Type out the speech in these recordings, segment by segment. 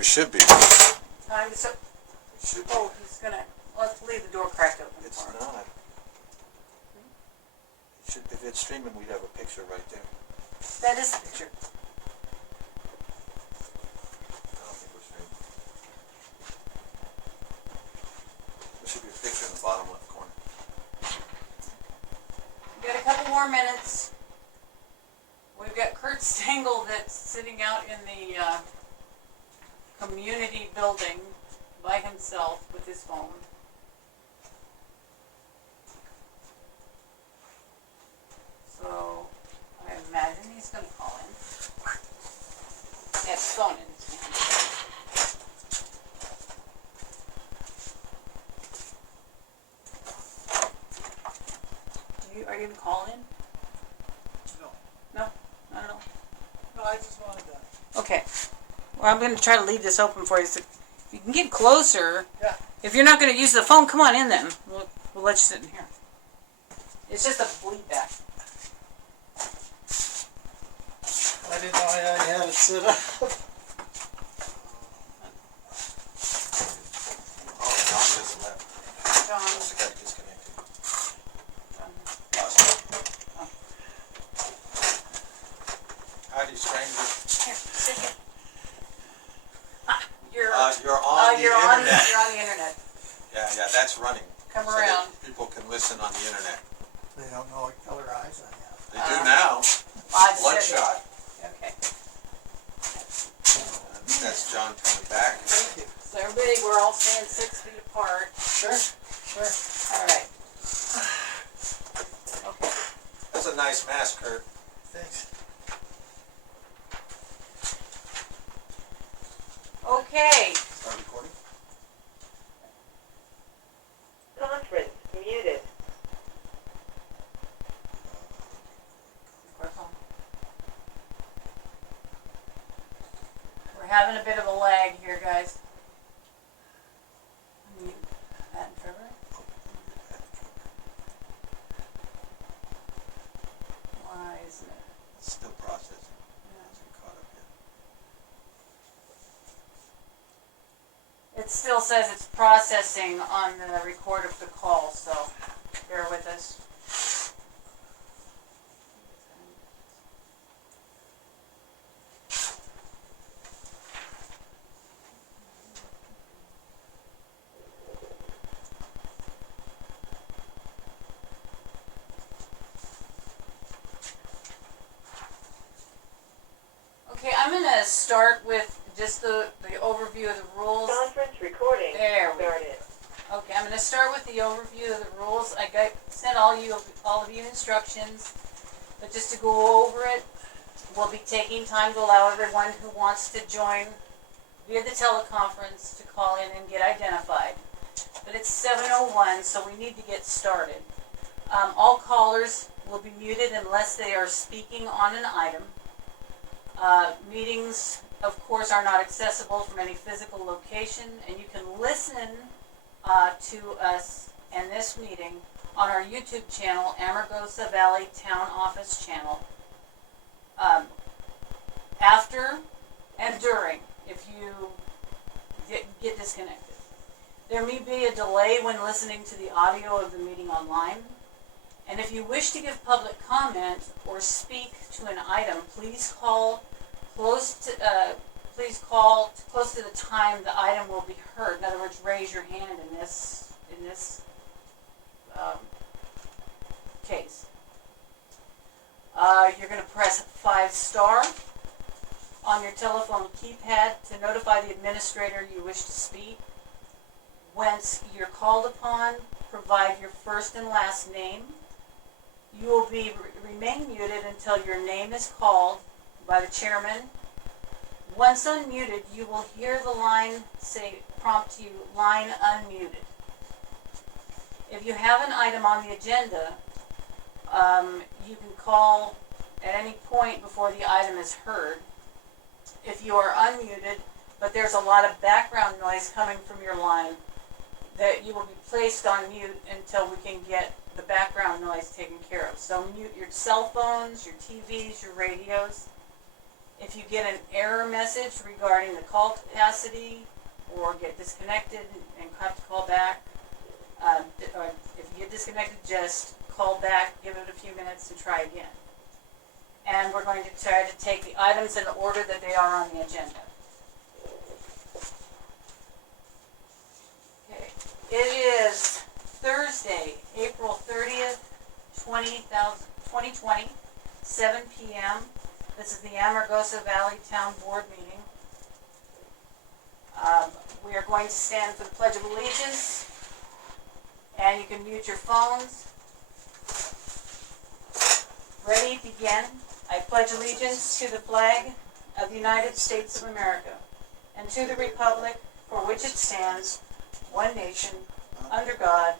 we should be. Time to so. Oh, he's gonna. Let's leave the door cracked open. It's not. It should, if it's streaming, we'd have a picture right there. That is the picture. I don't think we're streaming. There should be a picture in the bottom left corner. We got a couple more minutes. We've got Kurt Stengel that's sitting out in the community building by himself with his phone. So I imagine he's going to call in. He has his phone in his hand. Are you going to call in? No. No? Not at all? No, I just wanted to. Okay. Well, I'm going to try to leave this open for you. So if you can get closer. Yeah. If you're not going to use the phone, come on in then. We'll let you sit in here. It's just a bleed back. I didn't know I had it set up. Oh, John just left. John. Must have got disconnected. Howdy, stranger. Here, sit here. You're You're on the internet. You're on the internet. Yeah, that's running. Come so around. that people can listen on the internet. They don't know what color eyes I have. They do now. Bloodshot. Okay. That's John coming back. Thank you. So everybody, we're all staying 6 feet apart. Sure, sure. All right. Okay. That's a nice mask, Kurt. Thanks. Okay. Start recording. Conference muted. We're having a bit of a lag here, guys. Mute Pat and Trevor. Why isn't it? It's still processing. Hasn't caught up yet. It still says it's processing on the record of the call, so bear with us. Okay, I'm going to start with just the overview of the rules. Conference recording There we go. started. Okay, I'm going to start with the overview of the rules. I sent all of you instructions, but just to go over it, we'll be taking time to allow everyone who wants to join via the teleconference to call in and get identified. But it's 7:01, so we need to get started. All callers will be muted unless they are speaking on an item. Meetings, of course, are not accessible from any physical location, and you can listen to us and this meeting on our YouTube channel, Amargosa Valley Town Office channel. After and during, if you get disconnected. There may be a delay when listening to the audio of the meeting online. And if you wish to give public comment or speak to an item, please call close to the time the item will be heard. In other words, raise your hand in this case. You're going to press 5* on your telephone keypad to notify the administrator you wish to speak. Once you're called upon, provide your first and last name. You will remain muted until your name is called by the chairman. Once unmuted, you will hear the line prompt you, line unmuted. If you have an item on the agenda, you can call at any point before the item is heard. If you are unmuted, but there's a lot of background noise coming from your line, that you will be placed on mute until we can get the background noise taken care of. So mute your cell phones, your TVs, your radios. If If you get an error message regarding the call capacity or get disconnected and have to call back, or if you get disconnected, just call back, give it a few minutes and try again. And we're going to try to take the items in the order that they are on the agenda. Okay. It is Thursday, April 30th, 2020, 7 p.m. This is the Amargosa Valley Town Board meeting. We are going to stand for the Pledge of Allegiance, and you can mute your phones. Ready, begin. I pledge allegiance to the flag of the United States of America and to the republic for which it stands, one nation, under God,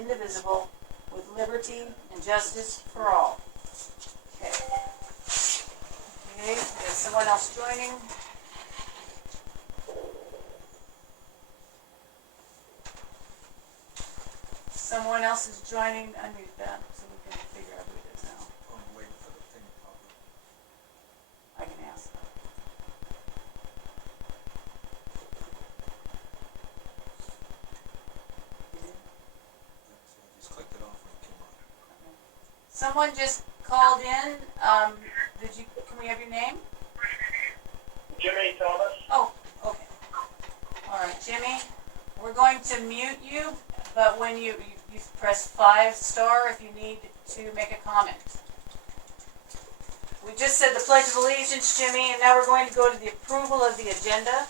indivisible, with liberty and justice for all. Okay. Okay, there's someone else joining. Someone else is joining. Unmute that so we can figure out who it is now. I'm waiting for the thing to pop up. I can ask. You did? So I just clicked it off when it came on. Okay. Someone just called in. Can we have your name? Jimmy Thomas. Oh, okay. All right, Jimmy. We're going to mute you, but when you press 5 star if you need to make a comment. We just said the Pledge of Allegiance, Jimmy, and now we're going to go to the approval of the agenda.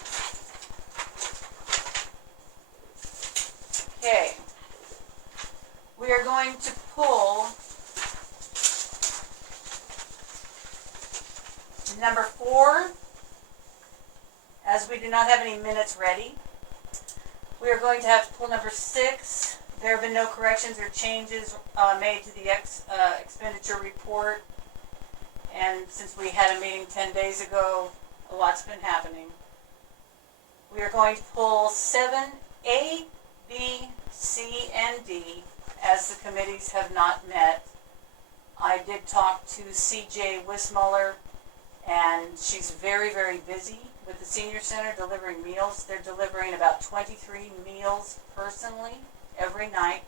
Okay. We are going to pull number 4, as we do not have any minutes ready. We are going to have to pull number 6. There have been no corrections or changes made to the expenditure report. And since we had a meeting 10 days ago, a lot's been happening. We are going to pull 7A, B, C, and D, as the committees have not met. I did talk to CJ Wismuller, and she's very, very busy with the senior center delivering meals. They're delivering about 23 meals personally every night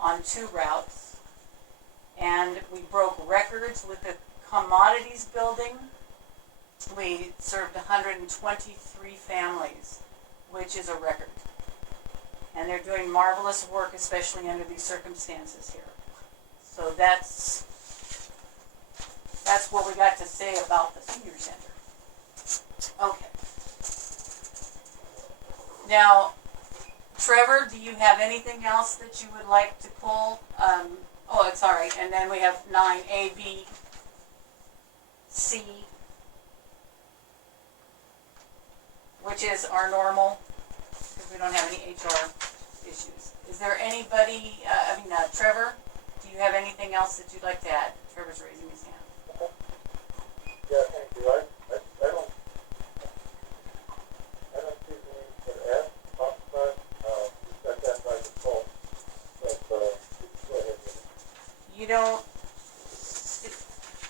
on 2 routes. And we broke records with the commodities building. We served 123 families, which is a record. And they're doing marvelous work, especially under these circumstances here. So that's what we got to say about the senior center. Okay. Now, Trevor, do you have anything else that you would like to pull? It's all right. And then we have 9A, B, C, which is our normal, because we don't have any HR issues. Is there anybody, Trevor, do you have anything else that you'd like to add? Trevor's raising his hand. Yeah, thank you. I don't see the need to ask, talk about, set that by default. But, go ahead. You don't,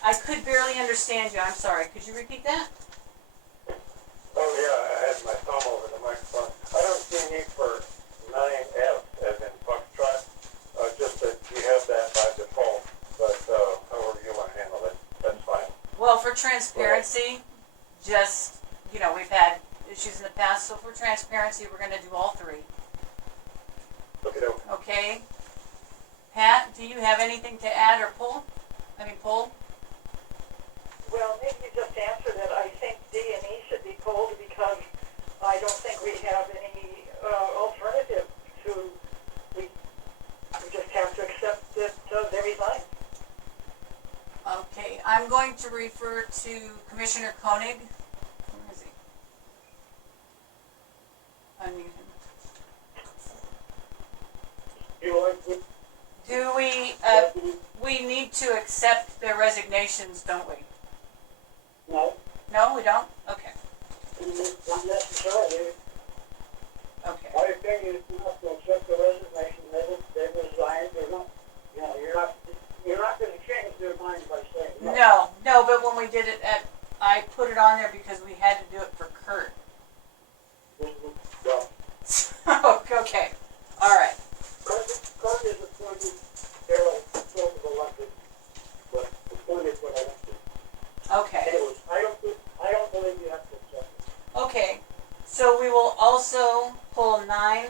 I could barely understand you. I'm sorry. Could you repeat that? Oh, yeah, I had my thumb over the microphone. I don't see a need for 9F as in Foxtrot, just that you have that by default. But, however you want to handle it, that's fine. Well, for transparency, just, we've had issues in the past, so for transparency, we're going to do all 3. Okay? Pat, do you have anything to add or pull? Well, maybe you just answered it. I think D and E should be pulled because I don't think we have any alternative to, we just have to accept that they resign. Okay, I'm going to refer to Commissioner Koenig. Where is he? Unmute him. Do we need to accept their resignations, don't we? No, No, we don't? Okay. not necessarily. Okay. My opinion is not to accept the resignation. They resigned. They're not, you're not going to change their mind by saying no. No, but when we did it I put it on on there because we had to do it for Kurt. Well, Okay, all right. Kurt is appointed, Darrell sort of elected, but appointed what I want to. Okay, Anyways, I don't believe you have to accept it. okay. So we will also pull 9.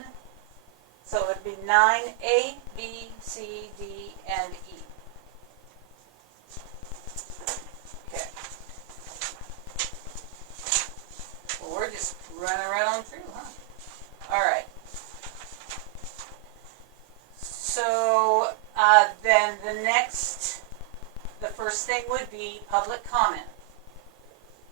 So it would be 9A, B, C, D, and E. Okay. Well, we're just running right on through, huh? All right. So then the first thing would be public comment.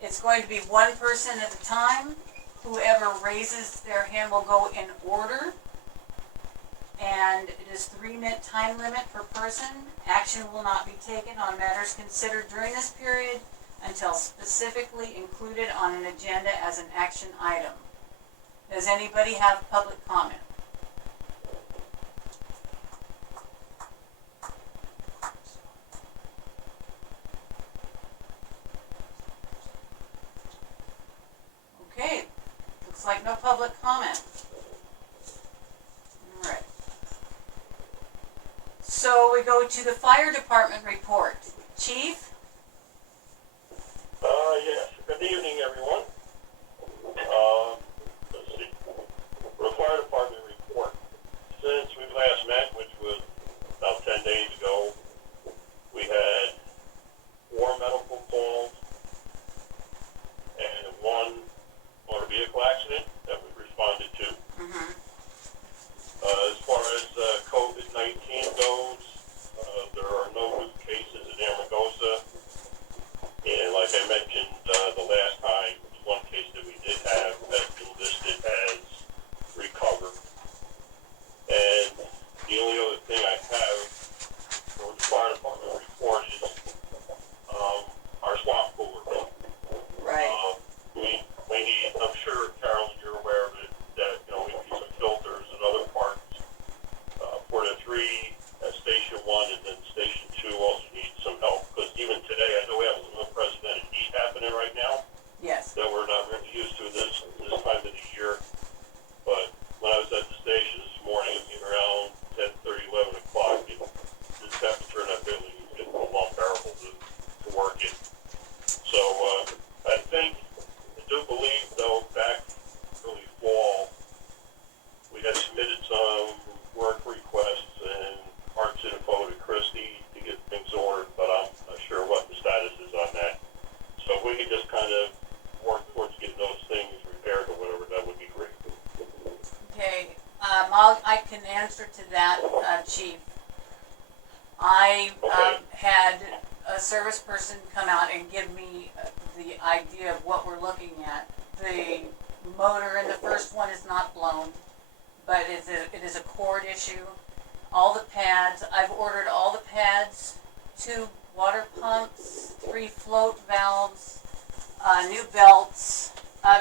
It's going to be one person at a time. Whoever raises their hand will go in order. And it is 3-minute time limit per person. Action will not be taken on matters considered during this period until specifically included on an agenda as an action item. Does anybody have public comment? Okay, looks like no public comment. All right. So we go to the fire department report. Chief? Yes. Good evening, everyone. Let's see. For the fire department report, since we last met, which was about 10 days ago, we had 4 medical calls and 1 motor vehicle accident that we responded to. Mm-hmm. As far as COVID-19 goes, there are no new cases in Amargosa. And like I mentioned the last time, one case that we did have has been listed as recovered. And the only other thing I have for the fire department report is our swamp cooler bill. Right. We need, I'm sure, Carol, you're aware of it, that, we need some filters and other parts for the 3 at Station 1, and then Station 2 also needs some help, because even today, I know we have some unprecedented heat happening right now Yes. that we're not really used to this time of the year. But when I was at the station this morning, it was around 10:30, 11 o'clock, and the temperature in that building is getting a little unbearable to work in. So I do believe, though, back early fall, we had submitted some work requests and parts info to Christie to get things ordered, but I'm not sure what the status is on that. So if we could just kind of work towards getting those things repaired or whatever, that would be great. Okay. I can answer to that, Chief. I had a service person come out and give me the idea of what we're looking at. The motor in the first one is not blown, but it is a cord issue. All the pads, I've ordered all the pads, 2 water pumps, 3 float valves, new belts.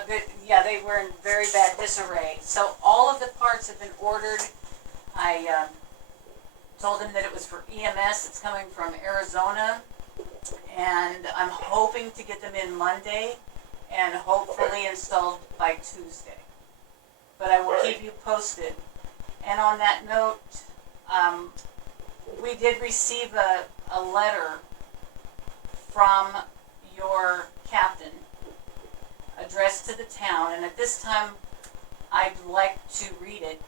They were in very bad disarray. So all of the parts have been ordered. I told him that it was for EMS. It's coming from Arizona. And I'm hoping to get them in Monday and hopefully installed by Tuesday. But I will keep you posted. And on that note, we did receive a letter from your captain addressed to the town, and at this time I'd like to read it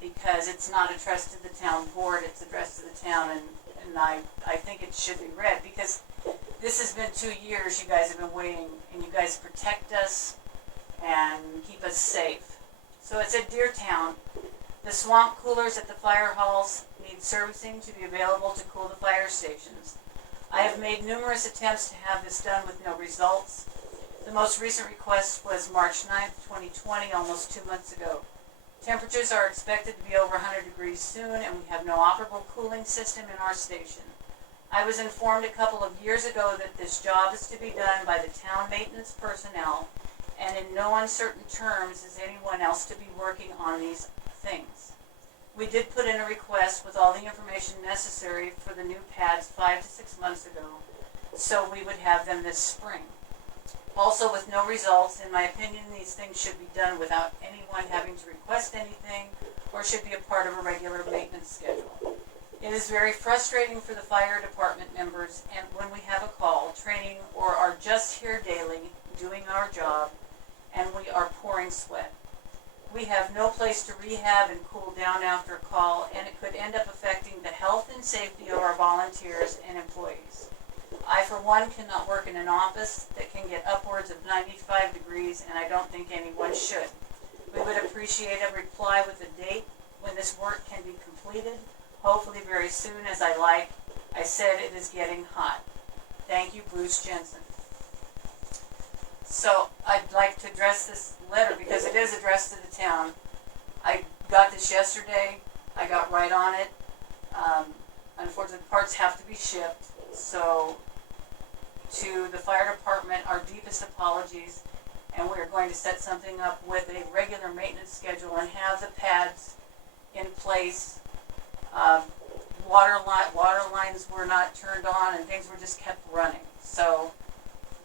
because it's not addressed to the town board, it's addressed to the town, and I think it should be read because this has been 2 years you guys have been waiting, and you guys protect us and keep us safe. So it said, "Dear town, the swamp coolers at the fire halls need servicing to be available to cool the fire stations. I have made numerous attempts to have this done with no results. The most recent request was March 9th, 2020, almost 2 months ago. Temperatures are expected to be over 100 degrees soon, and we have no operable cooling system in our station. I was informed a couple of years ago that this job is to be done by the town maintenance personnel, and in no uncertain terms is anyone else to be working on these things. We did put in a request with all the information necessary for the new pads 5 to 6 months ago, so we would have them this spring. Also, with no results, in my opinion, these things should be done without anyone having to request anything or should be a part of a regular maintenance schedule. It is very frustrating for the fire department members and when we have a call, training, or are just here daily doing our job and we are pouring sweat. We have no place to rehab and cool down after a call, and it could end up affecting the health and safety of our volunteers and employees. I, for one, cannot work in an office that can get upwards of 95 degrees, and I don't think anyone should. We would appreciate a reply with a date when this work can be completed, hopefully very soon, as I said, it is getting hot. Thank you, Bruce Jensen. So I'd like to address this letter because it is addressed to the town. I got this yesterday. I got right on it. Unfortunately, parts have to be shipped. So to the fire department, our deepest apologies. And we're going to set something up with a regular maintenance schedule and have the pads in place. Water lines were not turned on and things were just kept running. So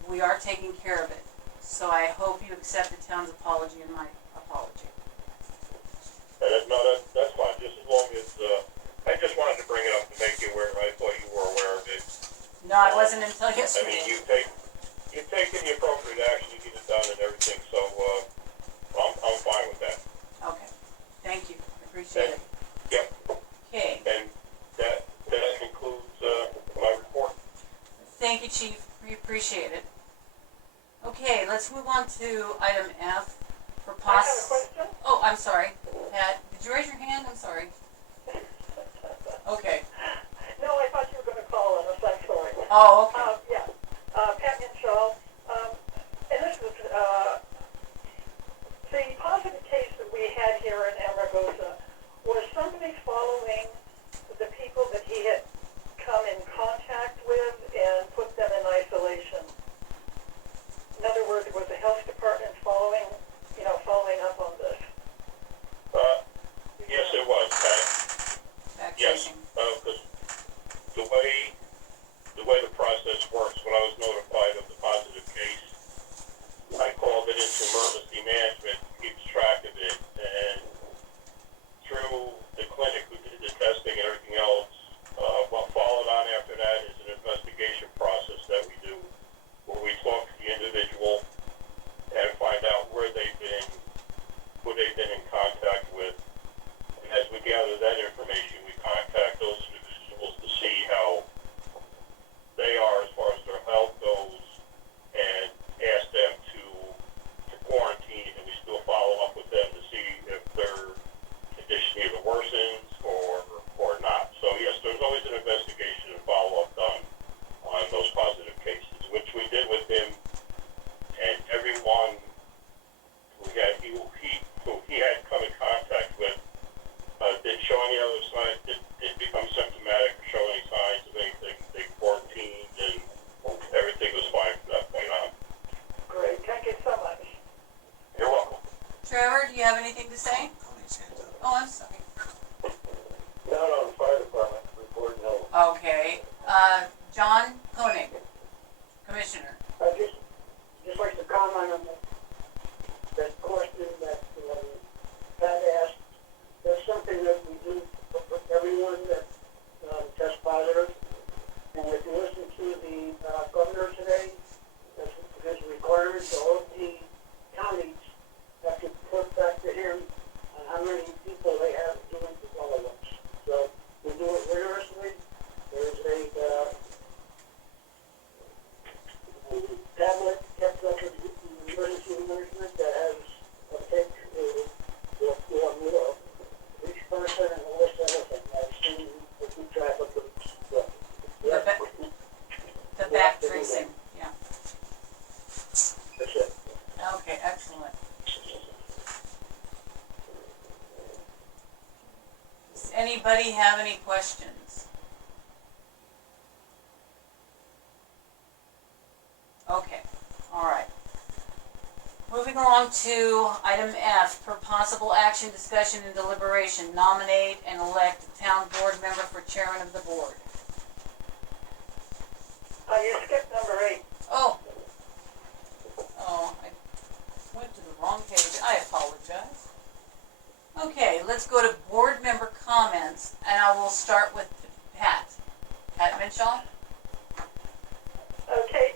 we are taking care of it. So I hope you accept the town's apology and my apology. That's fine, just as long as, I just wanted to bring it up to make you aware, I thought you were aware of it. No, it wasn't until I mean, yesterday. you've taken the appropriate action to get it done and everything, so, I'm fine with that. Okay, thank you, I appreciate it. Yep, Okay, and that concludes, my report. thank you, Chief, we appreciate it. Okay, let's move on to item F for I have a question. Oh, I'm sorry, Pat, did you raise your hand? I'm sorry. Okay. No, I thought you were gonna call on us, I'm sorry. Oh, okay. Yeah, Pat Minshaw, and this was, the positive case that we had here in Amargosa, was somebody following the people that he had come in contact with and put them in isolation. In other words, was the health department following up on this? Yes, it was, Pat. Back Yes, tracing. because the way the process works, when I was notified of the positive case, I called it into emergency management, keeps track of it, and through the clinic who did the testing and everything else, what followed on after that is an investigation process that we do, where we talk to the individual and find out where they've been, who they've been in contact with. And as we gather that information, we contact those individuals to see how they are as far as their health goes and ask them to quarantine, and we still follow up with them to see if their condition either worsens or not. So yes, there's always an investigation and follow-up done on those positive cases, which we did with him, and everyone who he had come in contact with didn't show any other signs, didn't become symptomatic or show any signs of anything. They quarantined and everything was fine from that point on. Great, thank you so much. You're welcome. Trevor, do you have anything to say? Tony's hands up. Oh, I'm sorry. No, the fire department report, no. Okay, John Koenig, Commissioner. I'd just like to comment on that question that Pat asked. That's something that we do for everyone that tests positive. And if you listen to the governor today, that's his requirement to all of the counties have to report back to him on how many people they have doing the follow-ups. So we do it rigorously. There's a tablet kept up with the emergency management that has a pic of each person and a list of everything. I've seen the keep track of The back tracing, yeah. That's it. Okay, excellent. Does anybody have any questions? Okay, all right. Moving along to item F, for possible action, discussion, and deliberation, nominate and elect a town board member for chairman of the board. You skipped number 8. Oh, we'll start with Pat. Pat Minshaw? Okay,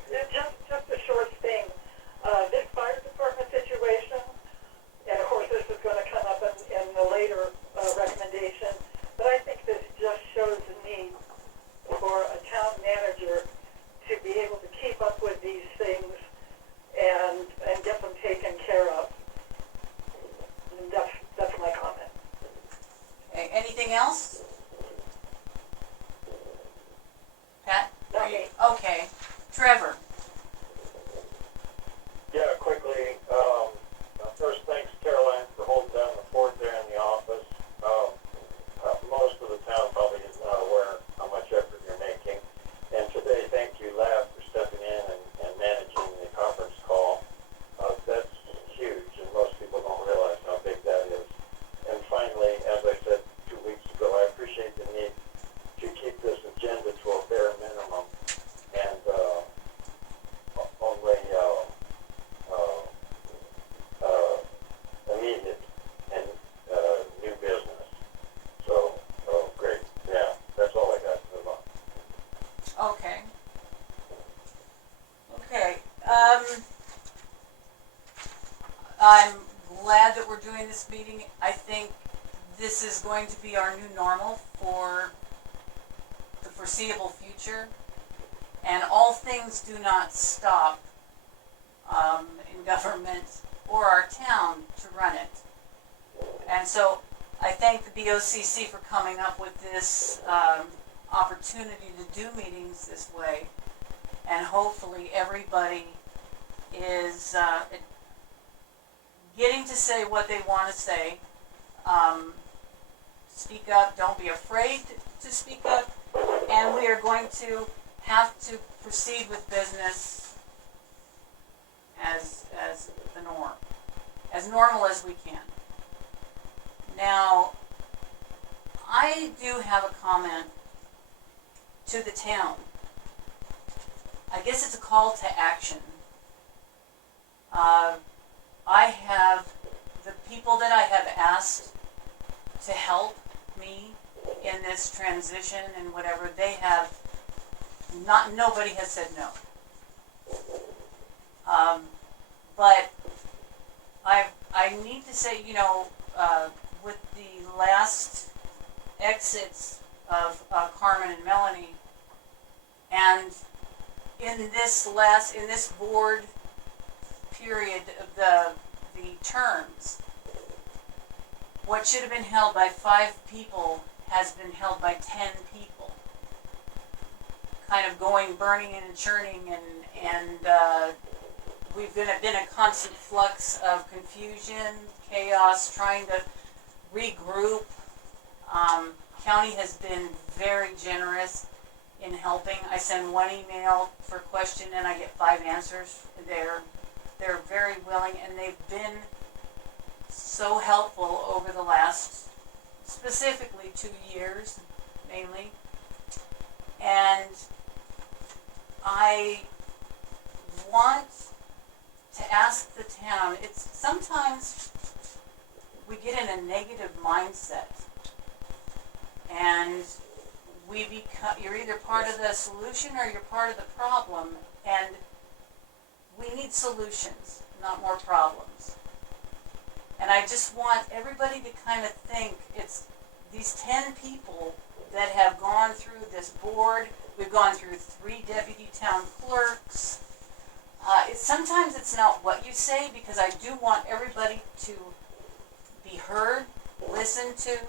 just a short thing. This fire department situation, and of course this is going to come up in the later recommendation, but I think this just shows the need for a town manager to be able to keep up with these things and get them taken care of. And that's my comment. Okay, anything else? Pat? Not Are you- me. Okay. Trevor? Yeah, quickly, first thanks Caroline for holding down the fort there in the office. Most of the town probably is not aware how much effort you're making. And today, thank you, Lab, for stepping in and managing the conference call. That's huge, and most people don't realize how big that is. And finally, as I said 2 weeks ago, I appreciate the need to keep this agenda to a bare minimum and only immediate and new business. So, great. Yeah, that's all I got to move on. Okay. Okay, I'm glad that we're doing this meeting. I think this is going to be our new normal for the foreseeable future. And all things do not stop in government or our town to run it. And so I thank the BOCC for coming up with this opportunity to do meetings this way. And hopefully everybody is getting to say what they want to say. Speak up, don't be afraid to speak up. And we are going to have to proceed with business as the norm, as normal as we can. Now, I do have a comment to the town. I guess it's a call to action. I have the people that I have asked to help me in this transition and whatever, they have nobody has said no. But I need to say, with the last exits of Carmen and Melanie, and in this board period of the terms, what should have been held by 5 people has been held by 10 people. Kind of going, burning and churning, and we've been a constant flux of confusion, chaos, trying to regroup. County has been very generous in helping. I send 1 email for question and I get 5 answers. They're very willing, and they've been so helpful over the last, specifically 2 years, mainly. And I want to ask the town, it's sometimes we get in a negative mindset, and you're either part of the solution or you're part of the problem, and we need solutions, not more problems. And I just want everybody to kind of think, it's these 10 people that have gone through this board. We've gone through 3 deputy town clerks. Sometimes it's not what you say, because I do want everybody to be heard, listened to,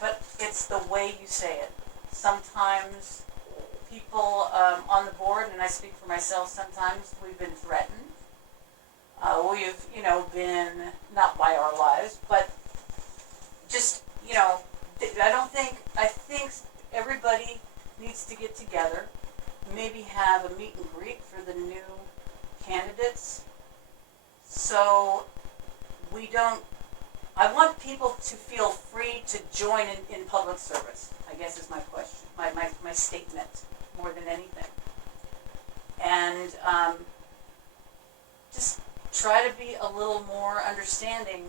but it's the way you say it. Sometimes people on the board, and I speak for myself, sometimes we've been threatened. We've, been, not by our lives, but just, I think everybody needs to get together, maybe have a meet and greet for the new candidates, so I want people to feel free to join in public service, I guess is my question, my statement, more than anything. And just try to be a little more understanding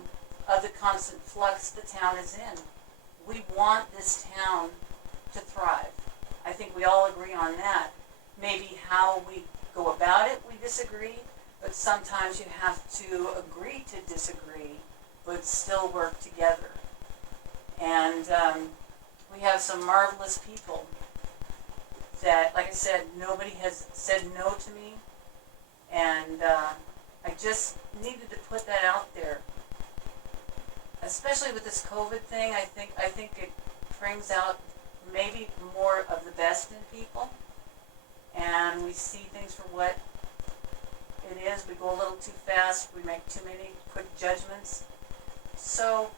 of the constant flux the town is in. we want this town to thrive. I think we all agree on that. Maybe how we go about it, we disagree, but sometimes you have to agree to disagree, but still work together. And we have some marvelous people that, like I said, nobody has said no to me, and I just needed to put that out there. Especially with this COVID thing, I think it brings out maybe more of the best in people, and we see things for what it is. We go a little too fast, we make too many quick judgments. So,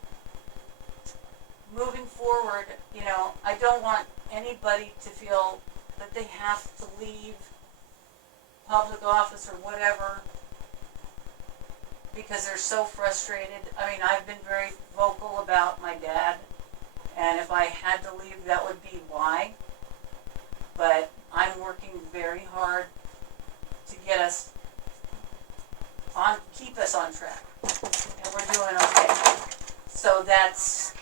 moving forward, I don't want anybody to feel that they have to leave public office or whatever because they're so frustrated. I mean, I've been very vocal about my dad, and if I had to leave, that would be why. But I'm working very hard to get us on, keep us on track, and we're doing okay. So that's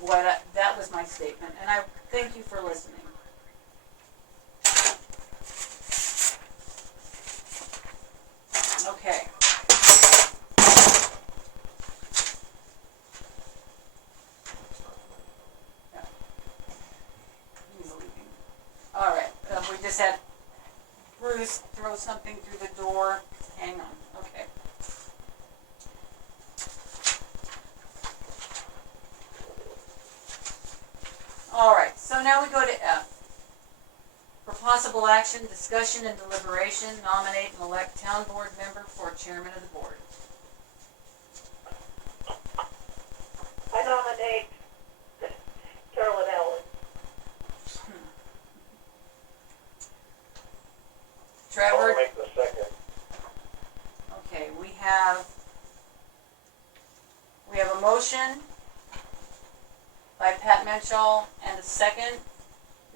what that was my statement, and I thank you for listening. Okay. He's leaving. All right. We just had Bruce throw something through the door. Hang on. Okay. All right. So now we go to F. For possible action, discussion, and deliberation, nominate and elect town board member for chairman of the board. I nominate Carolyn Allen. Trevor. I'll make the second. Okay, we have a motion by Pat Menschall and a second.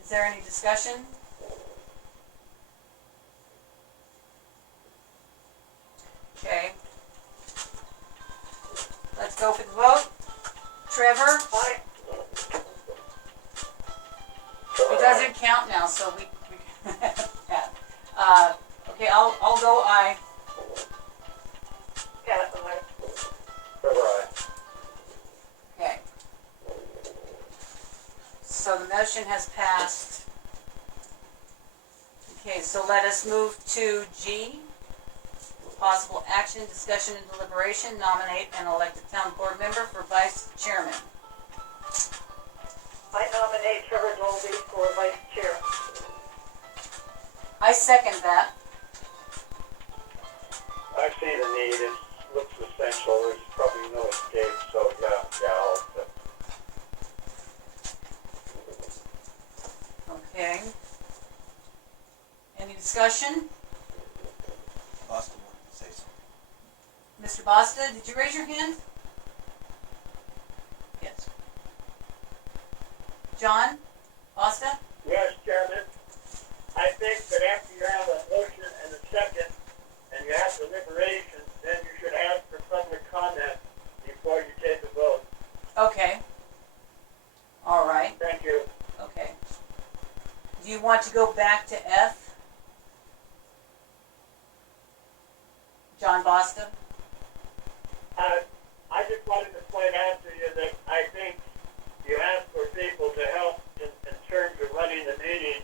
Is there any discussion? Okay. Let's go for the vote. Trevor? Aye. It doesn't count now, so we okay, I'll go aye. Pat, aye. Trevor, aye. Okay. So the motion has passed. Okay, so let us move to G. Possible action, discussion, and deliberation, nominate and elect a town board member for vice chairman. I nominate Trevor Dolby for vice chair. I second that. I see the need, it looks essential, there's probably no escape, so yeah, I'll accept. Okay. Any discussion? Boston wanted to say something. Mr. Basta, did you raise your hand? Yes. John? Basta? Yes, Chairman. I think that after you have a motion and a second, and you have deliberation, then you should ask for public comment before you take a vote. Okay. All right. Thank you. Okay. Do you want to go back to F? John Basta? I just wanted to point out to you that I think you ask for people to help in terms of running the meeting,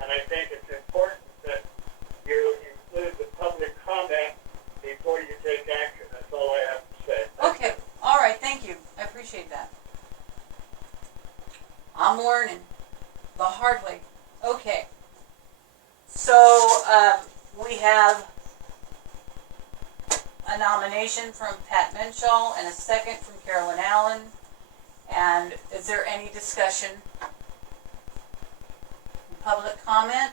and I think it's important that you include the public comment before you take action. That's all I have to say. Okay. All right. Thank you. I appreciate that. I'm learning the hard way. Okay. So we have a nomination from Pat Menschall and a second from Carolyn Allen. And is there any discussion? Public comment?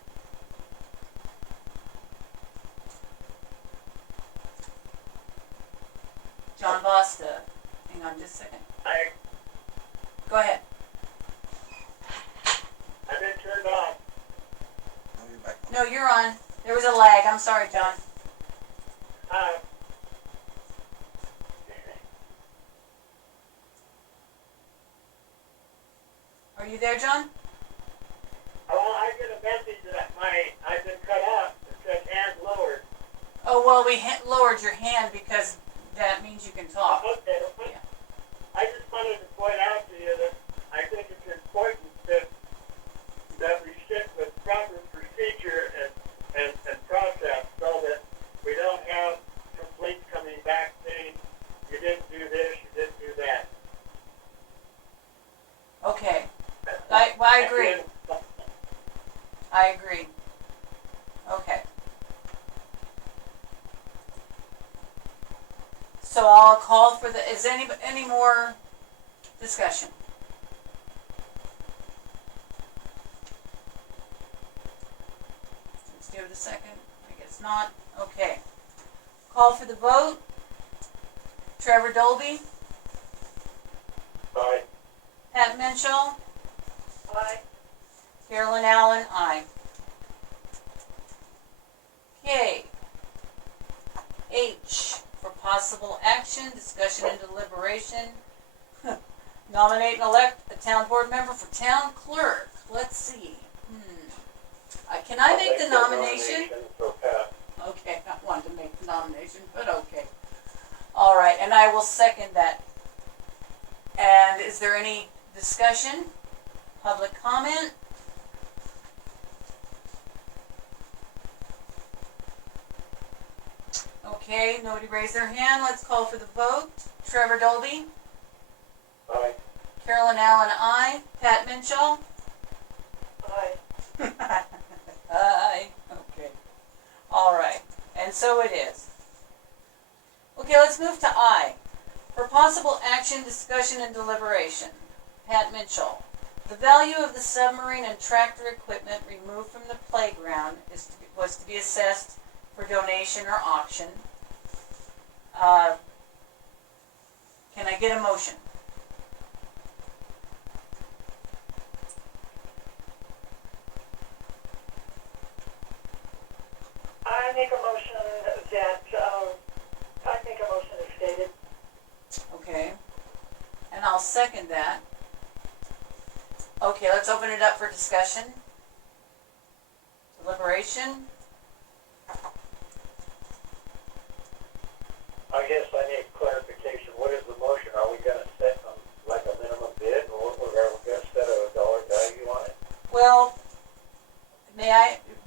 John Basta. Hang on just a second. Go ahead. I've been turned off. No, you're back. No, you're on. There was a lag. I'm sorry, John. Are you there, John? Oh, I get a message that I've been cut off. It says hand lowered. Oh, well, we lowered your hand because that means you can talk. Okay. Yeah. I just wanted to point out to you that I think it's important that we stick with proper procedure and process so that we don't have complaints coming back saying you didn't do this, you didn't do that. Okay. I agree. I agree. Okay. So I'll call for is any more discussion? Let's give it a second. I guess not. Okay. Call for the vote. Trevor Dolby, Aye. Pat Minshall, Aye. Carolyn Allen, aye. Okay. H, for possible action, discussion and deliberation. Nominate and elect a town board member for town clerk. Let's see. Can I make the nomination? For Pat. Okay, I wanted to make the nomination, but okay. All right, and I will second that. And is there any discussion? Public comment? Okay, nobody raised their hand. Let's call for the vote. Trevor Dolby, Aye. Carolyn Allen, aye. Pat Minshall? Aye. Aye. Okay. All right, and so it is. Okay, let's move to I. For possible action, discussion, and deliberation. Pat Minshall. The value of the submarine and tractor equipment removed from the playground was to be assessed for donation or auction. Can I get a motion? I make a motion as stated. Okay. And I'll second that. Okay, let's open it up for discussion. Deliberation. I guess I need clarification. What is the motion? Are we gonna set like a minimum bid, or are we gonna set a dollar value on it? Well,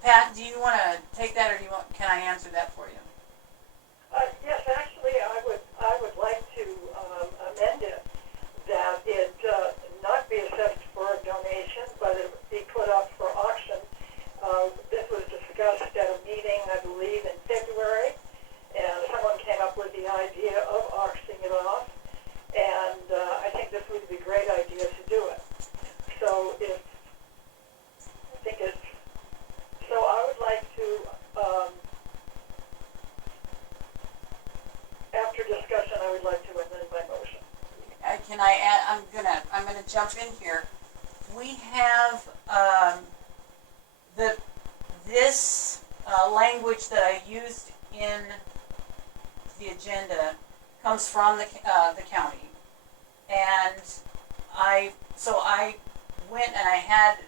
Pat, do you want to take that, or can I answer that for you? Yes, actually, I would like to amend it, that it not be assessed for a donation, but it be put up for auction. This was discussed at a meeting, I believe, in February, and someone came up with the idea of auctioning it off, and I think this would be a great idea to do it. So I would like to, after discussion, I would like to amend my motion. Can I add? I'm gonna jump in here. We have this language that I used in the agenda comes from the county, and I went and I had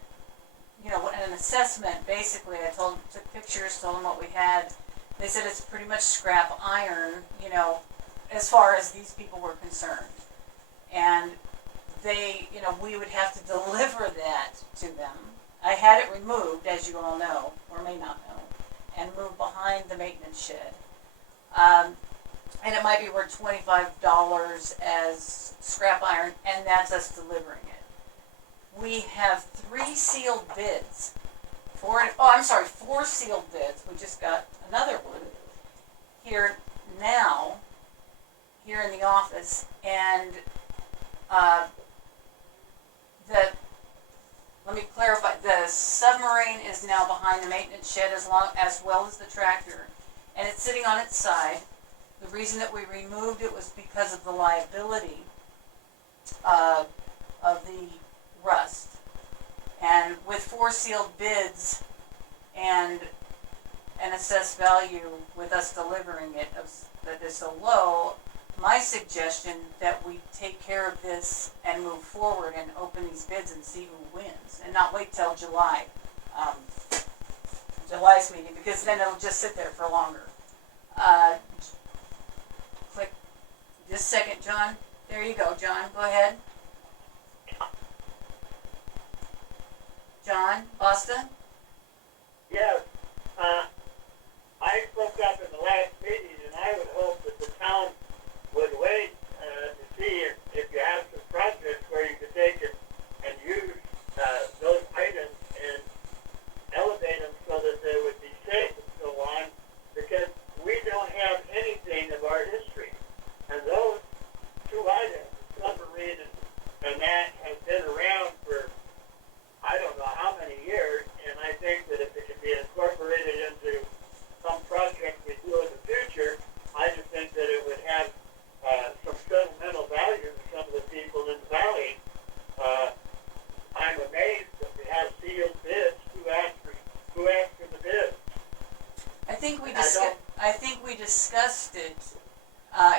an assessment. Basically, I took pictures, told them what we had. They said it's pretty much scrap iron, as far as these people were concerned. And we would have to deliver that to them. I had it removed, as you all know, or may not know, and moved behind the maintenance shed. And it might be worth $25 as scrap iron, and that's us delivering it. We have 3 sealed bids. 4 sealed bids. We just got another one here in the office, and let me clarify, the submarine is now behind the maintenance shed as well as the tractor, and it's sitting on its side. The reason that we removed it was because of the liability of the rust. And with 4 sealed bids and an assessed value with us delivering it that is so low, my suggestion that we take care of this and move forward and open these bids and see who wins, and not wait till July, July's meeting, because then it'll just sit there for longer. Click, just a second, John. There you go, John, go ahead. John, Boston? Yes, I spoke up in the last meeting, and I would hope that the town would wait to see if you have some projects where you could take it and use those items and elevate them so that they would be safe and so on, because we don't have anything of our history. And those two items, submarine and that, have been around for I don't know how many years, and I think that if it could be incorporated into some project we do in the future, I just think that it would have some sentimental value to some of the people in the valley. I'm amazed that we have sealed bids. Who asked for the bids? I think we discussed it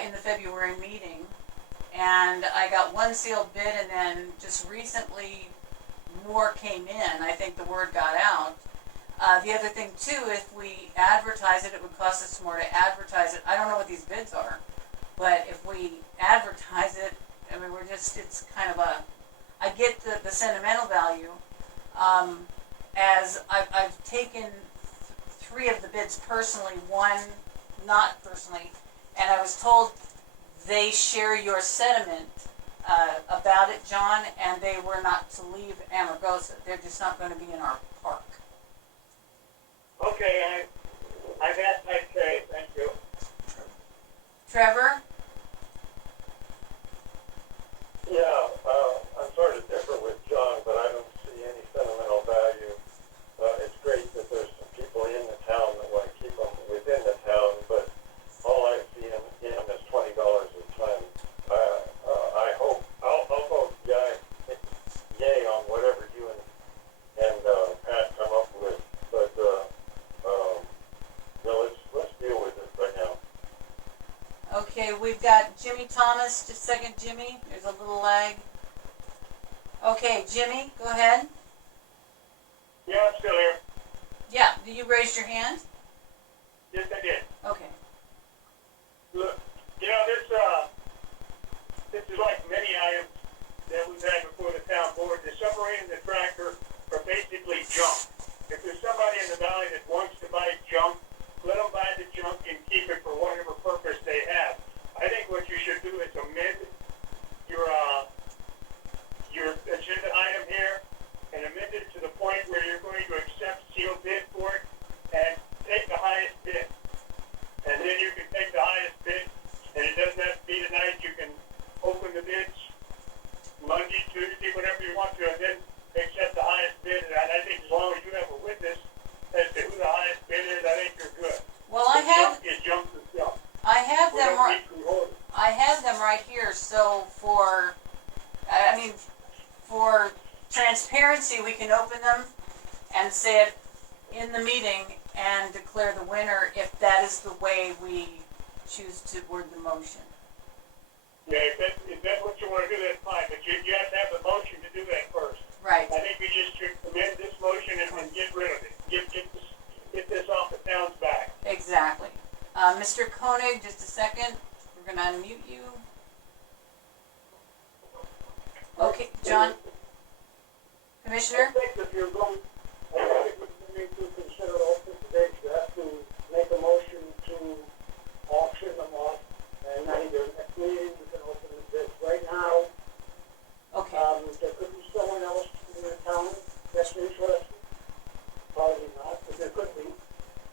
in the February meeting, and I got one sealed bid, and then just recently more came in. I think the word got out. The other thing too, if we advertise it, it would cost us more to advertise it. I don't know what these bids are, but if we advertise it, I mean, it's kind of I get the sentimental value. As I've taken three of the bids personally, one not personally, and I was told they share your sentiment about it, John, and they were not to leave Amargosa. They're just not going to be in our park. Okay, I've had my say. Thank you. Trevor? Yeah, I'm sort of different with John, but I don't see any sentimental value. It's great that there's some people in the town that want to keep them within the town, but all I see in them is $20 a ton. I hope I'll vote yay on whatever you and Pat come up with, but no, let's deal with it right now. Okay, we've got Jimmy Thomas. Just a second, Jimmy. There's a little lag. Okay, Jimmy, go ahead. Yeah, I'm still here. Yeah, do you raise your hand? Yes, I did. Okay. Look, this is like many items that we've had before the town board. The submarine and the tractor are basically junk. If there's somebody in the valley that wants to buy junk, let them buy the junk and keep it for whatever purpose they have. I think what you should do is amend your agenda item here and amend it to the point where you're going to accept sealed bid for it and take the highest bid. And then you can take the highest bid, and it doesn't have to be tonight. You can open the bids Monday, Tuesday, whatever you want to, and then accept the highest bid. And I think as long as you have a witness as to who the highest bid is, I think you're good. Well, I have Junk is junk. I have We them don't right. need to hold it. I have them right here. So for transparency, we can open them and say it in the meeting and declare the winner if that is the way we choose to word the motion. Yeah, if that's what you want to do, that's fine. But you have to have the motion to do that first. Right. I think we just should amend this motion and get rid of it. Get this off the town's back. Exactly. Mr. Koenig, just a second. We're going to unmute you. Okay, John? Commissioner? I think if you're going, I think we need to consider open bids, you have to make a motion to auction them off, and then your next meeting, you can open the bids. Right now, Okay. there could be someone else in the town that's interested, probably not, but there could be,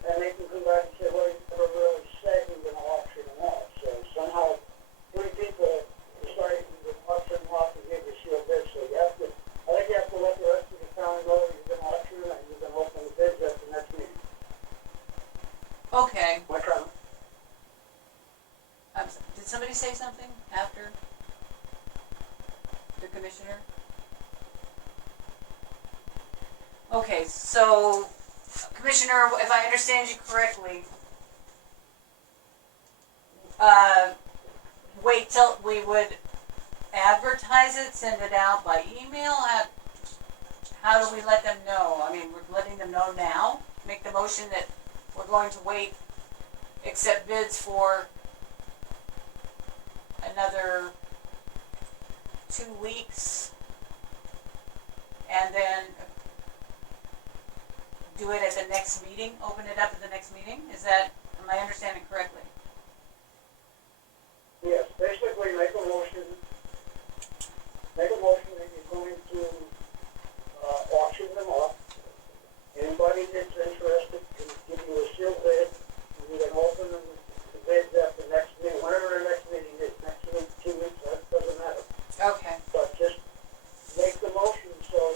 and they can come back and say, well, you never really said you were gonna auction them off, so somehow, three people decided to auction them off and give you sealed bids, so you have to, I think you have to let the rest of the town know you're gonna auction and you're gonna open the bids at the next meeting. Okay. My comment. Did somebody say something after the commissioner? Okay, so Commissioner, if I understand you correctly, wait till, we would advertise it, send it out by email? How do we let them know? I mean, we're letting them know now, make the motion that we're going to wait, accept bids for another 2 weeks, and then do it at the next meeting, open it up at the next meeting? Am I understanding correctly? Yes, basically make a motion that you're going to, auction them off. Anybody that's interested can give you a sealed bid, and you can open them, the bids at the next meeting, whenever the next meeting is, next week, 2 weeks, that doesn't matter. Okay, But just make the motion so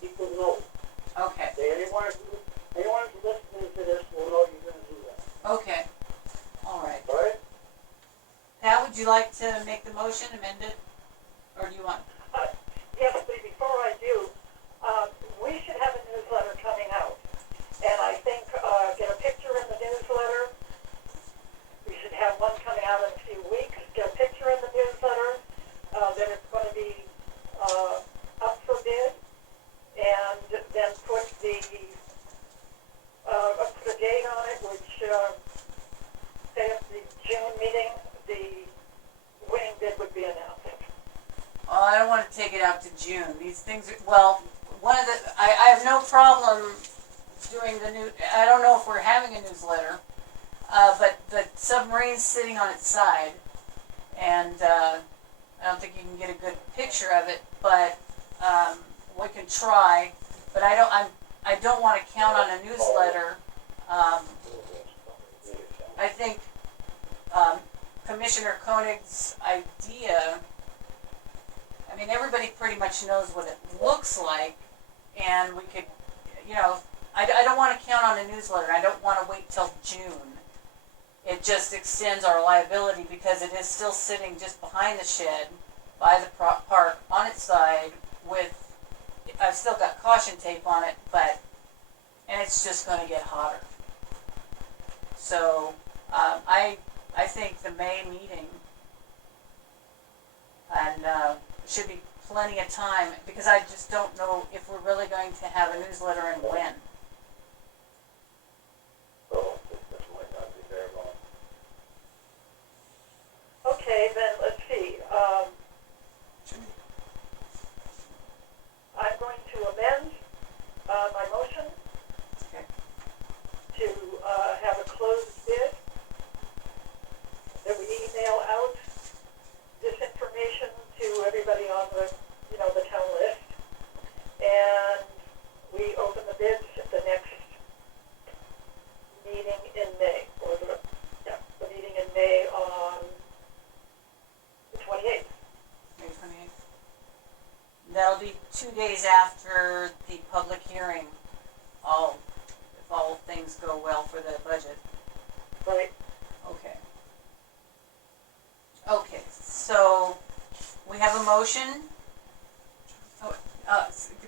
people know. okay, Anyone who's listening to this will know you're gonna do that. okay, all right. All right? Pat, would you like to make the motion, amend it, or do you want? Yes, but before I do, we should have a newsletter coming out. And I think, get a picture in the newsletter. We should have one coming out in a few weeks. Get a picture in the newsletter, that it's going to be, up for bid. And then put a date on it, which, say at the June meeting, the winning bid would be announced. Well, I don't want to take it out to June. These things are, well, I have no problem doing I don't know if we're having a newsletter, but the submarine's sitting on its side, and I don't think you can get a good picture of it, but we can try. But I don't want to count on a newsletter. I think Commissioner Koenig's idea, I mean, everybody pretty much knows what it looks like, and we could, I don't want to count on a newsletter. I don't want to wait till June. It just extends our liability because it is still sitting just behind the shed by the park on its side with, I've still got caution tape on it, and it's just going to get hotter. So I think the May meeting, and should be plenty of time, because I just don't know if we're really going to have a newsletter and when. So this might not be very long. Okay, then let's see. I'm going to amend my motion Okay. to have a closed bid, that we email out this information to everybody on the, the town list, and we open the bids at the next meeting in May, or the meeting in May on the 28th. May 28th. That'll be 2 days after the public hearing, if all things go well for the budget. Right. Okay. Okay, so we have a motion. Oh,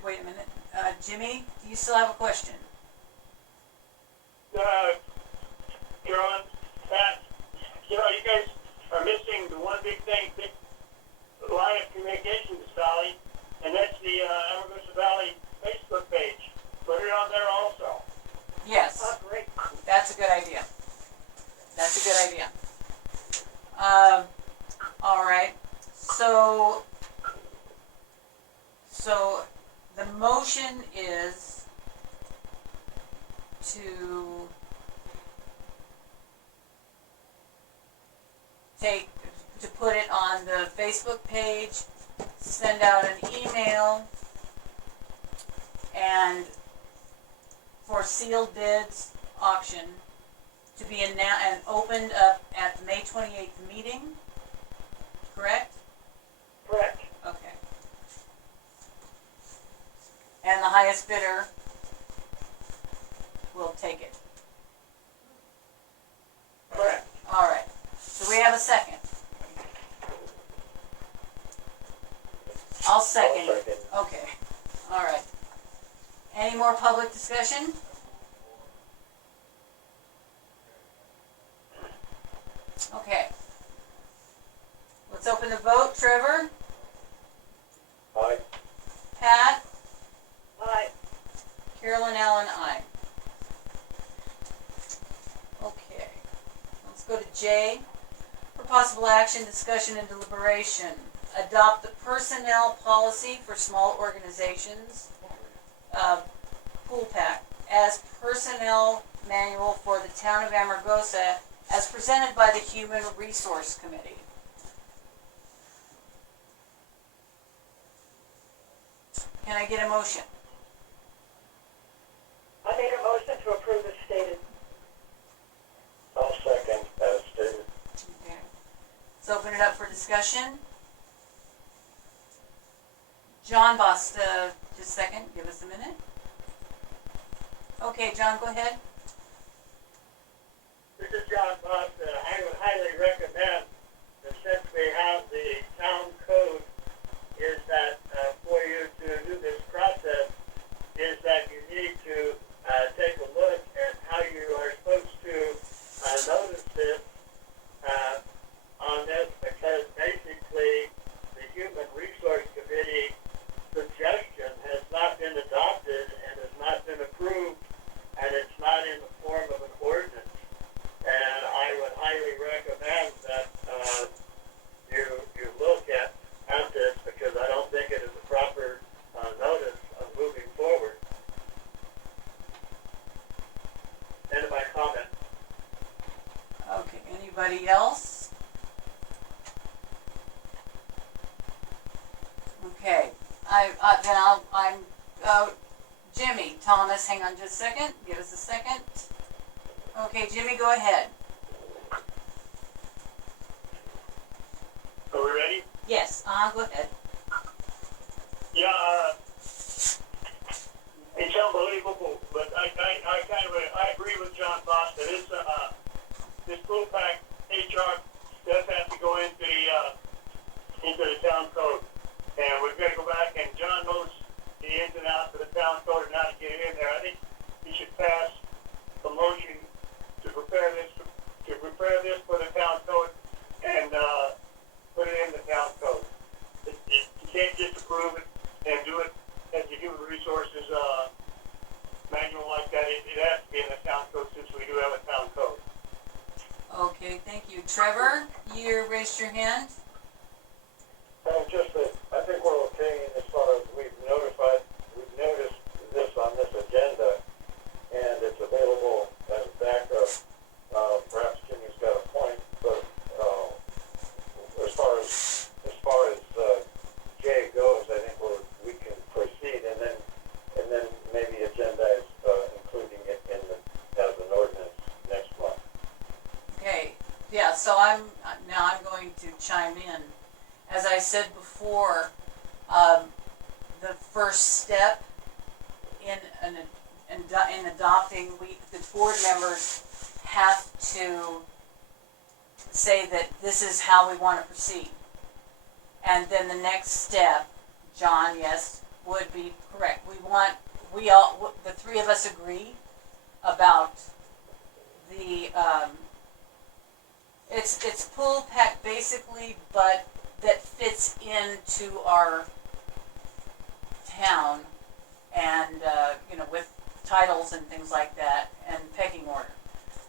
wait a minute. Jimmy, do you still have a question? Carolyn, Pat, you guys are missing the one big line of communication to Sally, and that's the Amargosa Valley Facebook page. Put it on there also. Yes, Great. that's a good idea. That's a good idea. All right. So the motion is to put it on the Facebook page, send out an email, and for sealed bids auction to be announced and opened up at the May 28th meeting, correct? Correct. Okay. And the highest bidder will take it. Correct. All right. Do we have a second? I'll second. I'll second. Okay. All right. Any more public discussion? Okay. let's open the vote. Trevor? Aye. Pat? Aye. Carolyn Allen, aye. Okay, let's go to J. For possible action, discussion, and deliberation. Adopt the personnel policy for small organizations, pool pack, as personnel manual for the town of Amargosa, as presented by the Human Resource Committee. Can I get a motion? I make a motion to approve as stated. I'll second as stated. Okay. Let's open it up for discussion. John Boss, just a second, give us a minute. Okay, John, go ahead. This is John Boss. I would highly recommend that since we have the town code, is that for you to do this process, is that you need to take a look at how you are supposed to notice this on this, because basically the Human Resource Committee suggestion has not been adopted and has not been approved, and it's not in the form of an ordinance. And I would highly recommend that you look at this, because I don't think it is a proper notice of moving forward. End of my comment. Okay, anybody else? Okay, Jimmy Thomas, hang on just a second, give us a second. Okay, Jimmy, go ahead. Are we ready? Yes, go ahead. Yeah, it's unbelievable, but I agree with John Foster. This full pack HR does have to go into the town code, and we've got to go back, and John knows the ins and outs of the town code and how to get it in there. I think he should pass a motion to prepare this for the town code and put it in the town code. You can't just approve it and do it as the human resources manual like that. It has to be in the town code, since we do have a town code. Okay, thank you. Trevor, you raised your hand. Just that, I think we're okay as far as we've noticed this on this agenda, and it's available as backup. Perhaps Jimmy's got a point, but as far as Jay goes, I think we can proceed, and then maybe agendize including it as an ordinance next month. Okay, yeah, so I'm going to chime in. As I said before, the first step in adopting, the board members have to say that this is how we want to proceed. And then the next step, John, yes, would be correct. The three of us agree about the, it's pool pack basically, but that fits into our town, and with titles and things like that, and pecking order.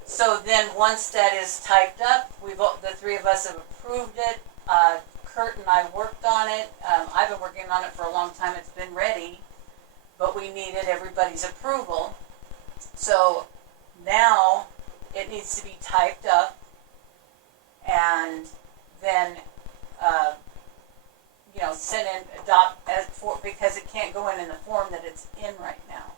So then once that is typed up, the three of us have approved it. Kurt and I worked on it. I've been working on it for a long time. It's been ready, but we needed everybody's approval. So now it needs to be typed up, and then sent in, because it can't go in the form that it's in right now.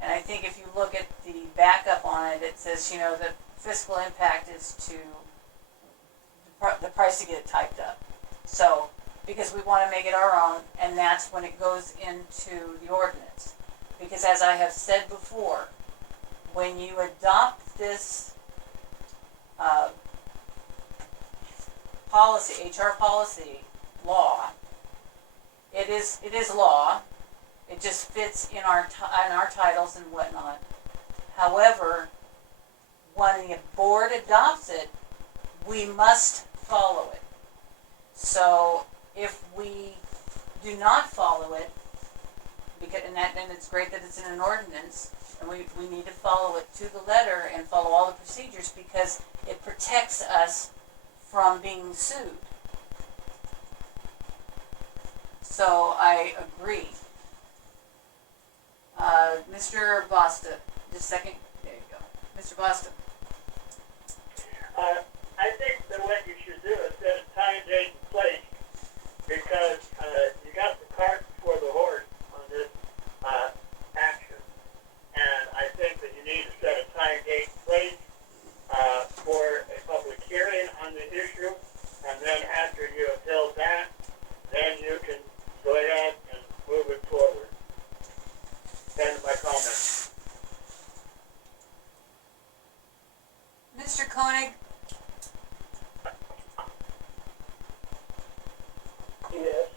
And I think if you look at the backup on it, it says, the fiscal impact is to the price to get it typed up. So, because we want to make it our own, and that's when it goes into the ordinance. Because as I have said before, when you adopt this policy, HR policy, law, it is law. It just fits in our titles and whatnot. However, when the board adopts it, we must follow it. So if we do not follow it, because, and it's great that it's in an ordinance, and we need to follow it to the letter and follow all the procedures because it protects us from being sued. So I agree. Mr. Bosta, just a second, there you go. Mr. Bosta. I think that what you should do is set a time, date, and place, because you got the cart before the horse on this action. And I think that you need to set a time, date, and place for a public hearing on the issue. And then after you have held that, then you can go ahead and move it forward. End of my comment. Mr. Koenig, Yes.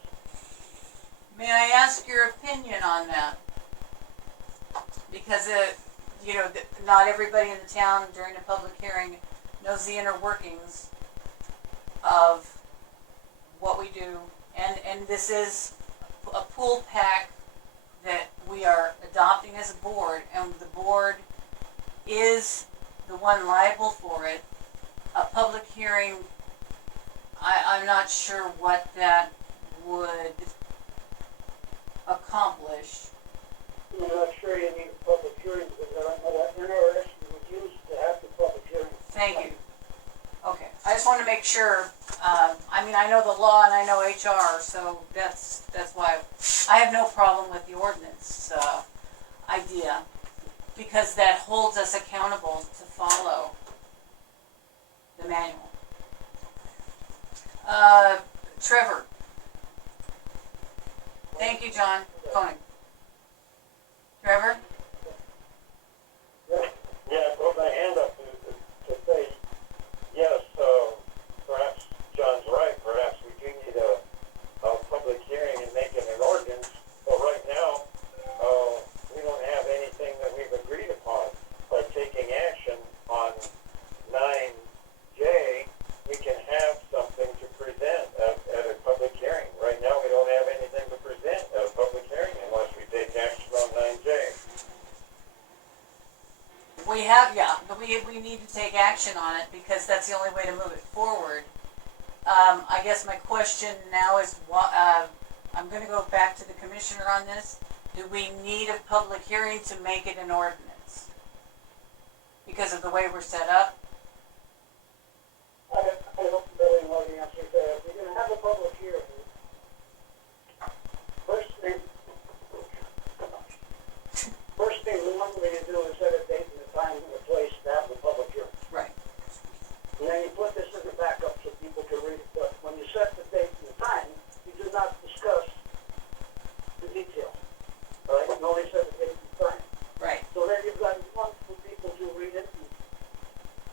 may I ask your opinion on that? Because not everybody in the town during a public hearing knows the inner workings of what we do, and this is a pool pack that we are adopting as a board, and the board is the one liable for it. A public hearing, I'm not sure what that would accomplish. I'm not sure you need a public hearing because I don't know what NRS you would use to have the public hearing. Thank you. Okay, I just want to make sure, I know the law and I know HR, so that's why I have no problem with the ordinance, idea, because that holds us accountable to follow the manual. Trevor. Thank you, John. Koenig. Trevor? Yeah, I put my hand up to say, yes, perhaps John's right, perhaps we do need a public hearing and make it an ordinance, but right now, we don't have anything that we've agreed upon. By taking action on 9J, we can have something to present at a public hearing. Right now, we don't have anything to present at a public hearing unless we take action on 9J. We have, yeah, but we need to take action on it because that's the only way to move it forward. I guess my question now is, I'm going to go back to the commissioner on this. Do we need a public hearing to make it an ordinance? Because of the way we're set up? I don't really know the answer to that. If you're going to have a public hearing, first thing we normally do is set a date and a time and a place to have the public hearing. Right. And then you put this in the backup so people can read it. But when you set the date and the time, you do not discuss the details. All right? You only set the date and the time. Right. So then you've got a month for people to read it and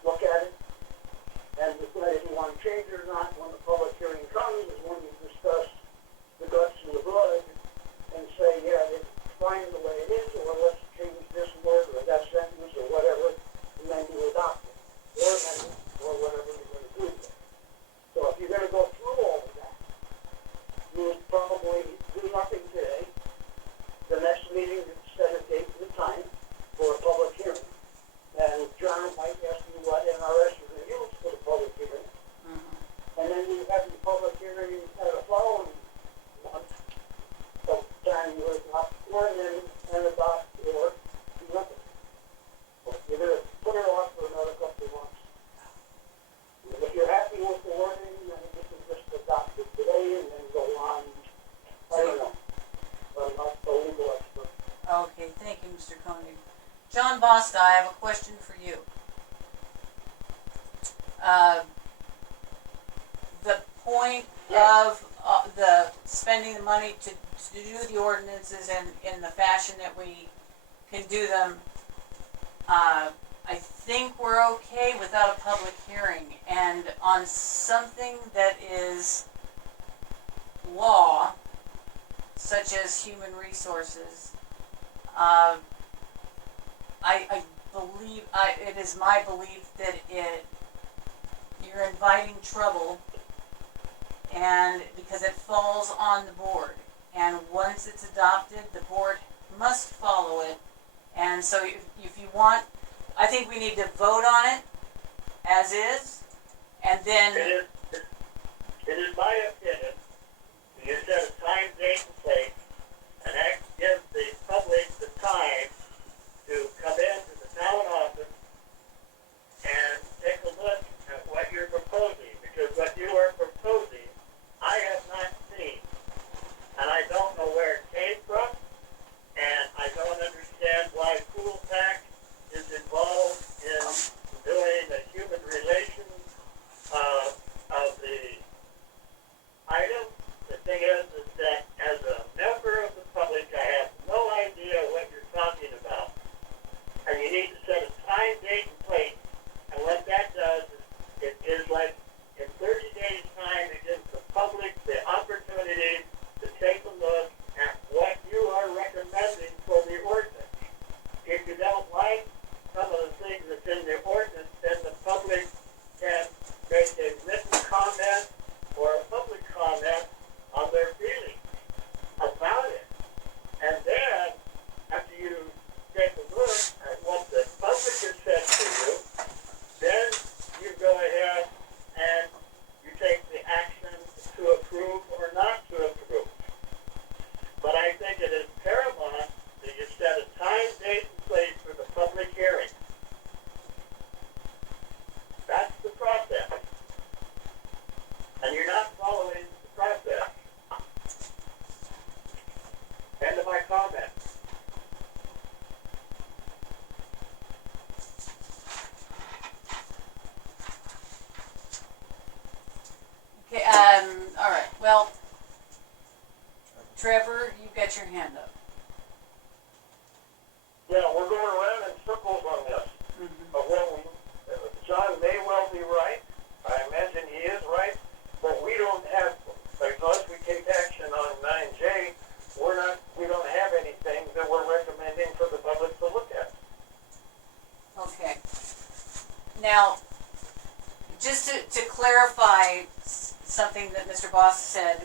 look at it and decide if you want to change it or not. When the public hearing comes is when you discuss the guts and the blood and say, yeah, it's fine the way it is, or let's change this word or that sentence or whatever, and then you adopt it, or amend it, or whatever you're going to do with it. So if you're going to go through all of that, you would probably do nothing today. The next meeting, you set a date and a time for a public hearing. And John might ask you what NRS you're going to use for the public hearing. And then you have the public hearing at a following month of time you adopt or and adopt or do nothing. You're going to put it off for another couple of months. And if you're happy with the wording, then you can just adopt it today and then go on. I don't know. I'm not the legal expert. Okay, thank you, Mr. Koenig. John Bosta, I have a question for you. The point of the spending the money to do the ordinances in the fashion that we can do them, I think we're okay without a public hearing. And on something that is law, such as human resources, I believe, it is my belief that you're inviting trouble and because it falls on the board. And once it's adopted, the board must follow it. And so if you want, I think we need to vote on it as is, and then, It is my opinion, you set a time, date, and place, and that gives the public the time to come into the town office and take a look at what you're proposing, because what you are proposing, I have not seen, and I don't know where it came from, and I don't understand why Pool Pack is involved in doing the human relations of the item. The thing is that as a member of the public, I have no idea what you're talking about. And you need to set a time, date, and place. And what that does is, it is like in 30 days' time, it gives the public the opportunity to take a look at what you are recommending for the ordinance. If you don't like some of the things that's in the ordinance, then the public can make a written comment or a public comment on their feelings about it. And then, after you take a look at what the public has said to you, then you go ahead and you take the action to approve or not to approve. But I think it is paramount that you set a time, date, and place for the public hearing. That's the process. And you're not following the process. End of my comment. okay, all right, well, Trevor, you got your hand up. Yeah, we're going around in circles on this. John may well be right. I imagine he is right. But we don't have, unless we take action on 9J, we don't have anything that we're recommending for the public to look at. Okay. Now, just to clarify something that Mr. Boss said,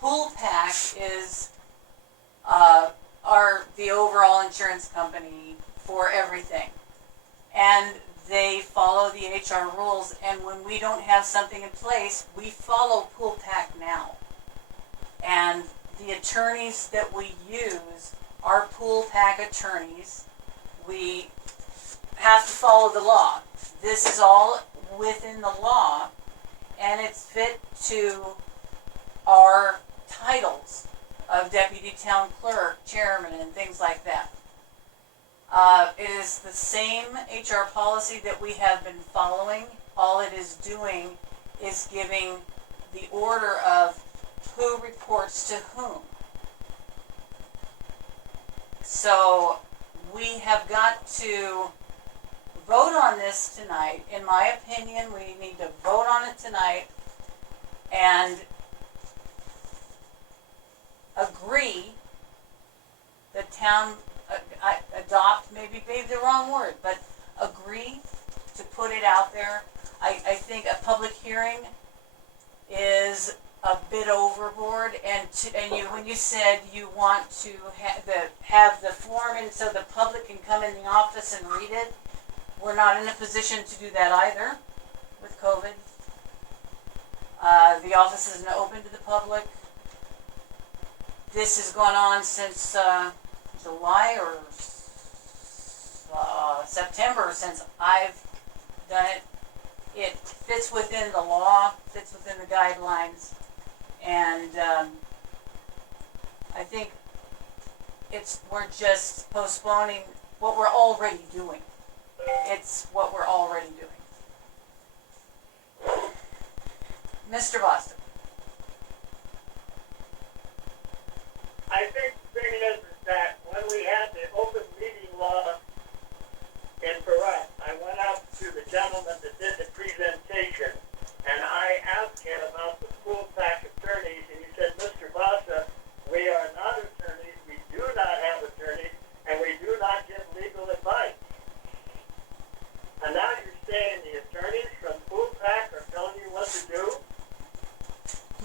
Pool Pack is the overall insurance company for everything. And they follow the HR rules, and when we don't have something in place, we follow Pool Pack now. And the attorneys that we use are Pool Pack attorneys. We have to follow the law. This is all within the law, and it's fit to our titles of deputy town clerk, chairman, and things like that. It is the same HR policy that we have been following. All it is doing is giving the order of who reports to whom. So we have got to vote on this tonight. In my opinion, we need to vote on it tonight and agree the town adopt, maybe the wrong word, but agree to put it out there. I think a public hearing is a bit overboard, and when you said you want to have the form in so the public can come in the office and read it, we're not in a position to do that either with COVID. The office isn't open to the public. This has gone on since July or September since I've done it. It fits within the law, fits within the guidelines, and I think we're just postponing what we're already doing. It's what we're already doing. Mr. Boston. I think the thing is that when we had the open meeting law in Perrette, I went up to the gentleman that did the presentation, and I asked him about the Pool Pack attorneys, and he said, Mr. Bassa, we are not attorneys, we do not have attorneys, and we do not give legal advice. And now you're saying the attorneys from Pool Pack are telling you what to do?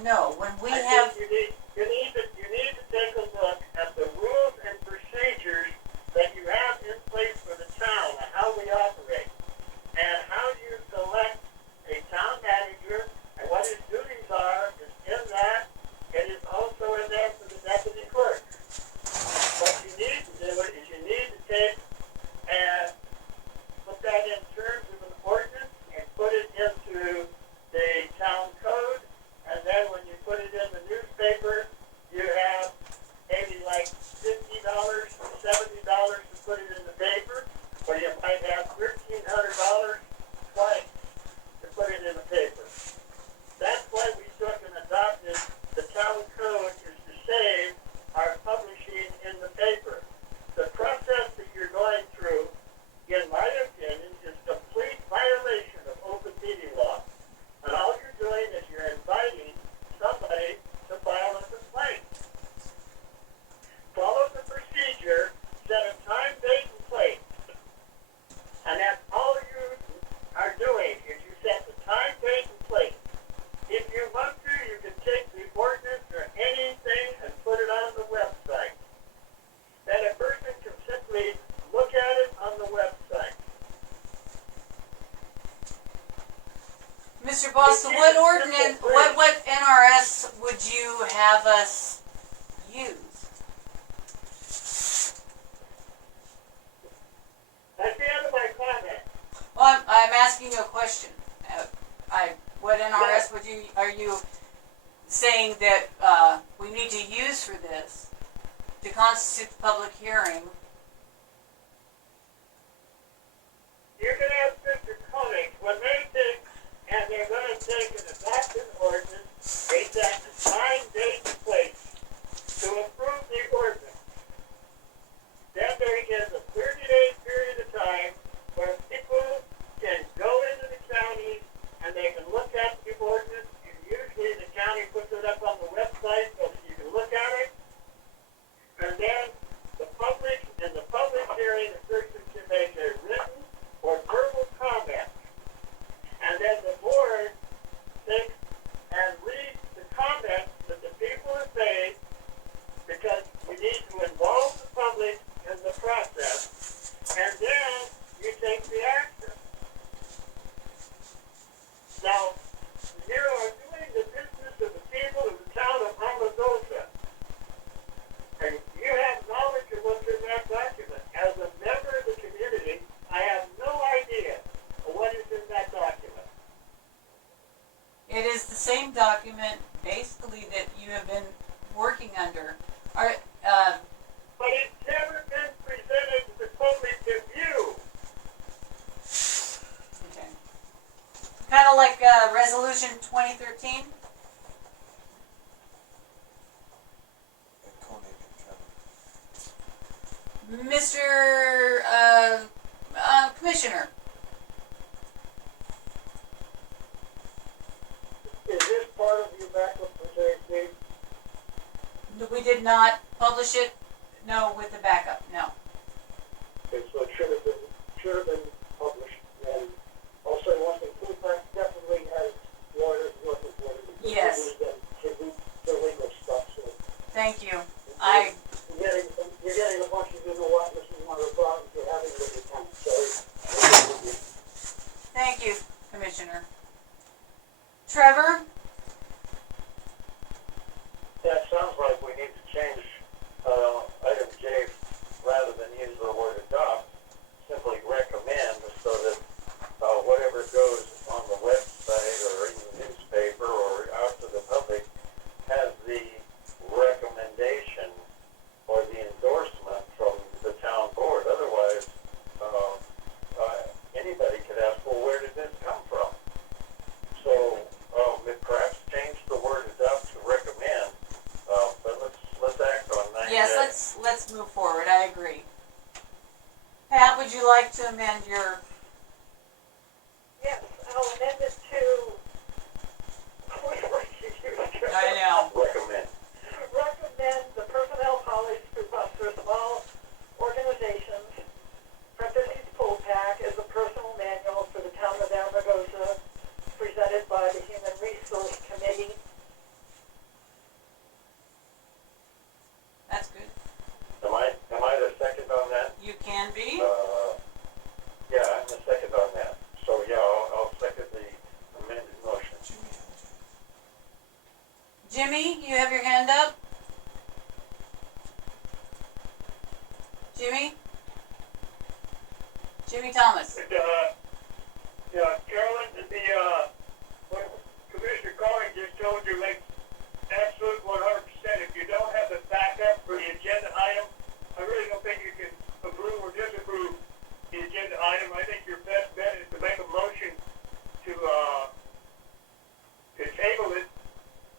No, when we I have, think you need to take a look at the rules and procedures that you have in place for the town and how we operate, and how you select a town manager and what his duties are is in that. It is also in there for the deputy clerk. What you need to do is you need to take and put that in terms of an ordinance and put it into the town code, and then when you put it in the newspaper, you have maybe like $50, $70 to put it in the paper, or you might have $1,300 twice to put it in the paper. That's why we took and adopted the town code, is to save our publishing in the paper. The process that you're going through, in my opinion, is complete violation of open meeting law. And all you're doing is you're inviting somebody to file a complaint. Follow the procedure, set a time, date, and place. And that's all you are doing, is you set the time, date, and place. If you want to, you can take the ordinance or anything and put it on the website. Then a person can simply look at it on the website. Mr. Boston, what ordinance, what NRS would you have us use? That's the end of my comment. Well, I'm asking you a question. What NRS are you saying that we need to use for this to constitute the public hearing? You can ask Mr. Koenig, when they take, and they're going to take an adopted ordinance, they set the time, date, and place to approve the ordinance. Then there is a 30-day period of time where people can go into the county and they can look at the ordinance, and usually the county puts it up on the website so that you can look at it. And then the public, in the public hearing, the person can make a written or verbal comment. And then the board takes and reads the comments that the people have made, because we need to involve the public in the process. And then you take the action. Now, you are doing the business of the people of the town of Amargosa. And you have knowledge of what's in that document. As a member of the community, I have no idea of what is in that document. It is the same document, basically, that you have been working under. But it's never been presented to the public to view. Okay. Kind of like Resolution 2013. And Koenig and Trevor. Mr. Commissioner. Is this part of your backup for today's meeting? We did not publish it. No, with the backup. No. Okay, so it should have been published. And also, one thing, food bank definitely has lawyers working for it. Yes. To do the legal stuff, so. Thank you. You're getting a bunch of, you know what, this is one of the problems you're having with your town, so. Thank you, Commissioner. Trevor? Yeah, it sounds like we need to change item J, rather than use the word adopt, simply recommend, so that whatever goes on the website or in the newspaper or out to the public has the recommendation or the endorsement from the town board. Otherwise, anybody could ask, well, where did this come from? So perhaps change the word adopt to recommend, but let's act on that. Yes, let's move forward. I agree. Pat, would you like to amend your... Yes, I'll amend it to, what word you used? I know. Recommend. Recommend the personnel policy for small organizations, parentheses poll pack, as a personal manual for the town of Amargosa, presented by the Human Resource Committee, Jimmy, you have your hand up? Jimmy? Jimmy Thomas. Yeah, Carolyn, what Commissioner Carney just told you makes absolute 100%. If you don't have the backup for the agenda item, I really don't think you can approve or disapprove the agenda item. I think your best bet is to make a motion to table it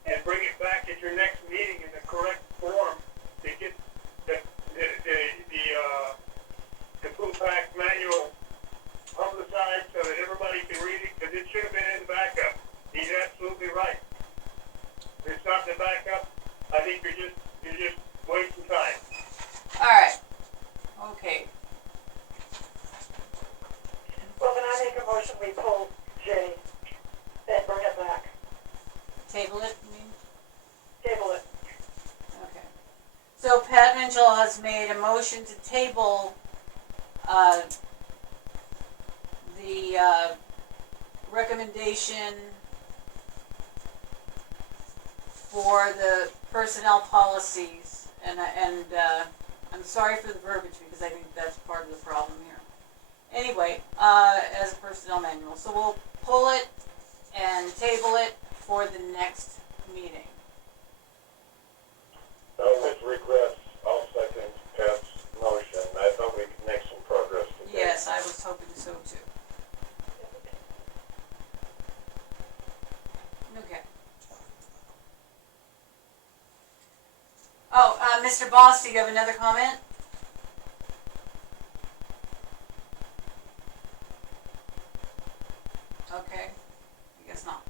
and bring it back at your next meeting in the correct form to get the full pack manual publicized so that everybody can read it, because it should have been in the backup. He's absolutely right. If it's not in the backup, I think you're just wasting time. Alright. Okay. Well, then I make a motion, we pull J and bring it back. Table it, you mean? Table it. Okay. So Pat Mitchell has made a motion to table the recommendation for the personnel policies, and I'm sorry for the verbiage because I think that's part of the problem here. Anyway, as a personnel manual, so we'll pull it and table it for the next meeting. With regrets, I'll second Pat's motion. I thought we could make some progress today. Yes, I was hoping so too. Okay. Oh, Mr. Boss, do you have another comment? Okay, I guess not.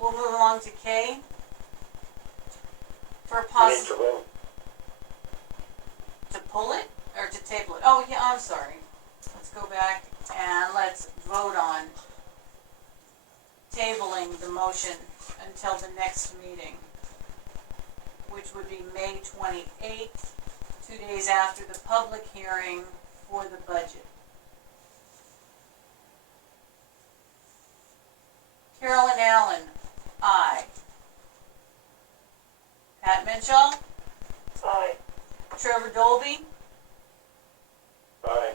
We'll move along to K. For a We need to vote. to pull it or to table it? Oh yeah, I'm sorry. Let's go back and let's vote on tabling the motion until the next meeting, which would be May 28th, 2 days after the public hearing for the budget. Carolyn Allen, aye. Pat Mitchell, Aye. Trevor Dolby. Aye.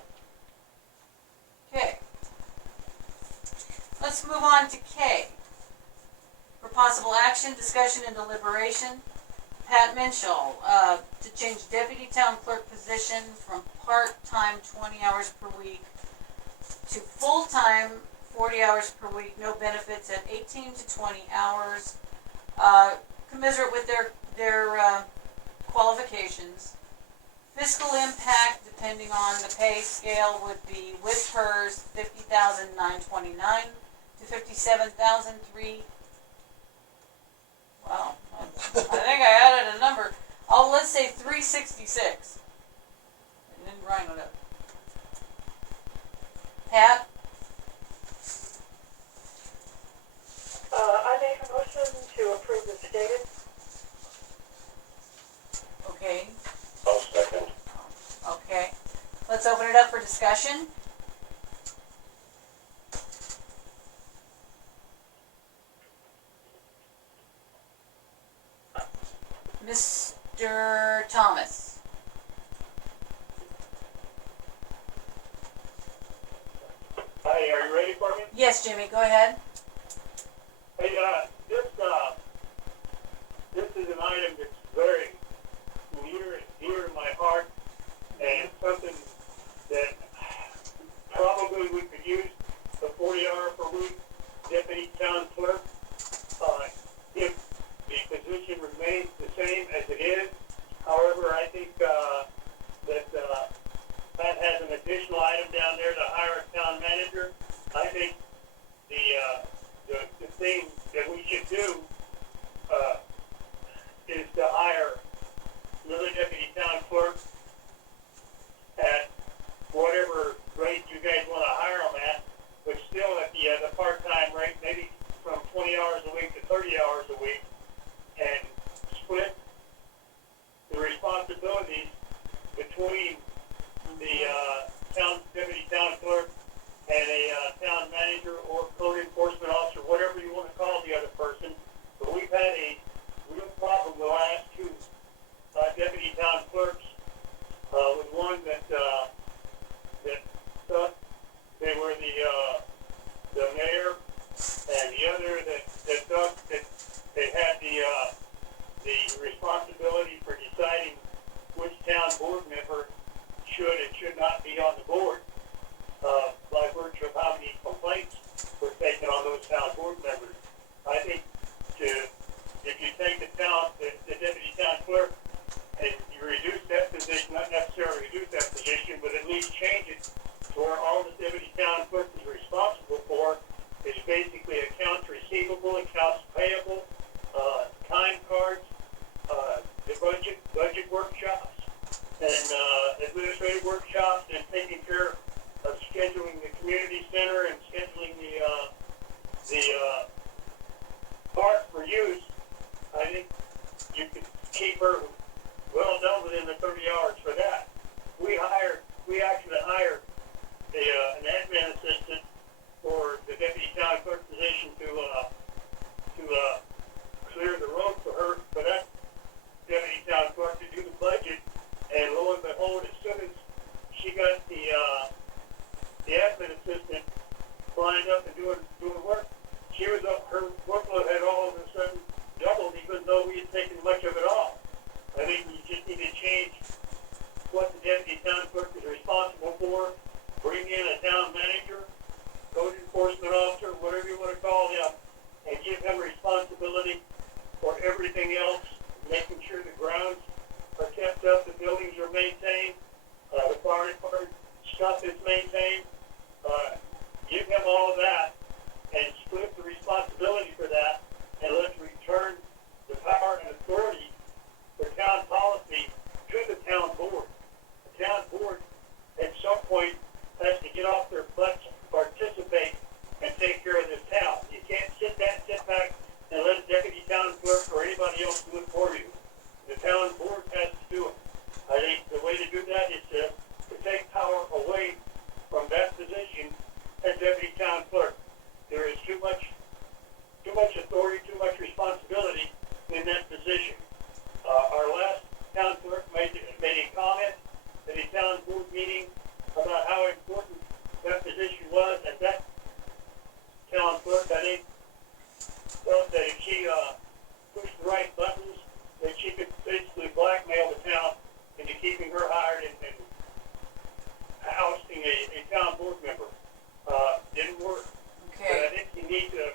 Okay. Let's move on to K. For possible action, discussion, and deliberation, Pat Mitchell, to change deputy town clerk position from part-time 20 hours per week to full-time 40 hours per week, no benefits at 18 to 20 hours. Commensurate with their qualifications. Fiscal impact, depending on the pay scale, would be with hers 50,929 to 57,003. Wow, I think I added a number. Oh, let's say 366. I didn't round it up. Pat? I make a motion to approve the stated. Okay. I'll second. Okay. Let's open it up for discussion. Mr. Thomas. Hi, are you ready for me? Yes, Jimmy, go ahead. Hey, this is an item that's very near and dear to my heart, and something that probably we could use the 40-hour per week deputy town clerk. If the position remains the same as it is, however, I think that Pat has an additional item down there to hire a town manager. I think the thing that we should do is to hire another deputy town clerk at whatever rate you guys want to hire them at, but still at the part-time rate, maybe from 20 hours a week to 30 hours a week, and split the responsibilities between the deputy town clerk and a town manager or code enforcement officer, whatever you want to call the other person, other that thought that they had the responsibility for deciding which town board member should and should not be on the board, by virtue of how many complaints were taken on those town board members. I think if you take the deputy town clerk, and you reduce that position, not necessarily reduce that position, but at least change it to where all the deputy town clerk is responsible for is basically accounts receivable, accounts payable, time cards, the budget workshops, and administrative workshops, and taking care of scheduling the community center and scheduling the park for use. I think you could keep her well done within the 30 hours for that. We actually hired an admin assistant for the deputy town clerk position to clear the road for that deputy town clerk to do the budget. And lo and behold, as soon as she got the admin assistant lined up and doing work, her workload had all of a sudden doubled, even though we had taken much of it off. I think you just need to change what the deputy town clerk is responsible for, bring in a town manager, code enforcement officer, whatever you want to call him, and give him responsibility for everything else, making sure the grounds are kept up, the buildings are maintained, the fire department stuff is maintained. Give him all of that and split the responsibility for that, and let's return the power and authority for town policy to the town board. The town board, at some point, has to get off their butts, participate, and take care of this town. You can't sit back, and let the deputy town clerk or anybody else do it for you. The town board has to do it. I think the way to do that is to take power away from that position as deputy town clerk. There is too much authority, too much responsibility in that position. Our last town clerk made a comment at a town board meeting about how important that position was, and that town clerk, I think, felt that if she pushed the right buttons, that she could basically blackmail the town into keeping her hired and ousting a town board member. Didn't work. Okay. But I think you need to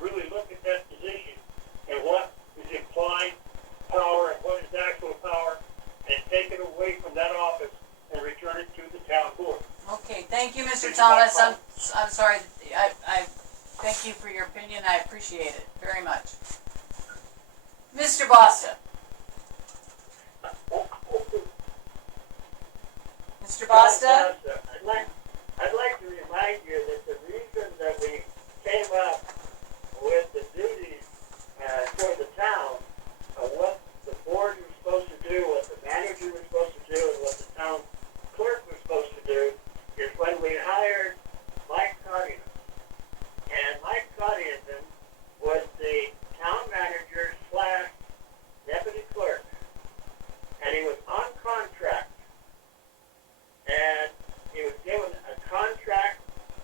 really look at that position and what is implied power and what is actual power, and take it away from that office and return it to the town board. Okay, thank you, Mr. Thomas. I'm sorry. I thank you for your opinion. I appreciate it very much. Mr. Basta. Mr. Basta? I'd like to remind you that the reason that we came up with the duties for the town, what the board was supposed to do, what the manager was supposed to do, and what the town clerk was supposed to do, is when we hired Mike Cottingham. And Mike Cottingham was the town manager / deputy clerk. And he was on contract. And he was given a contract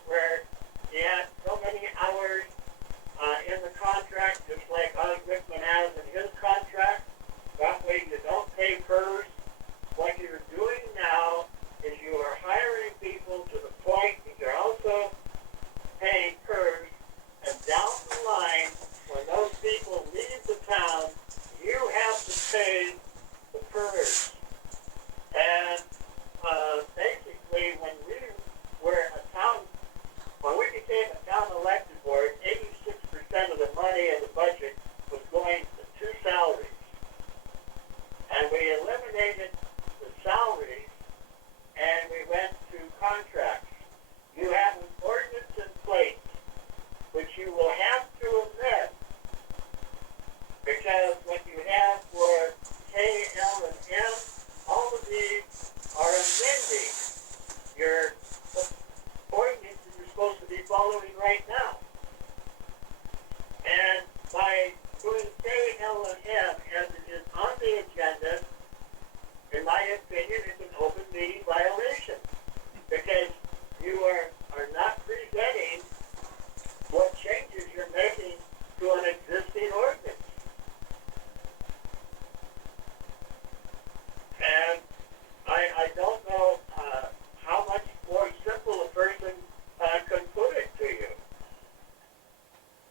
where he had so many hours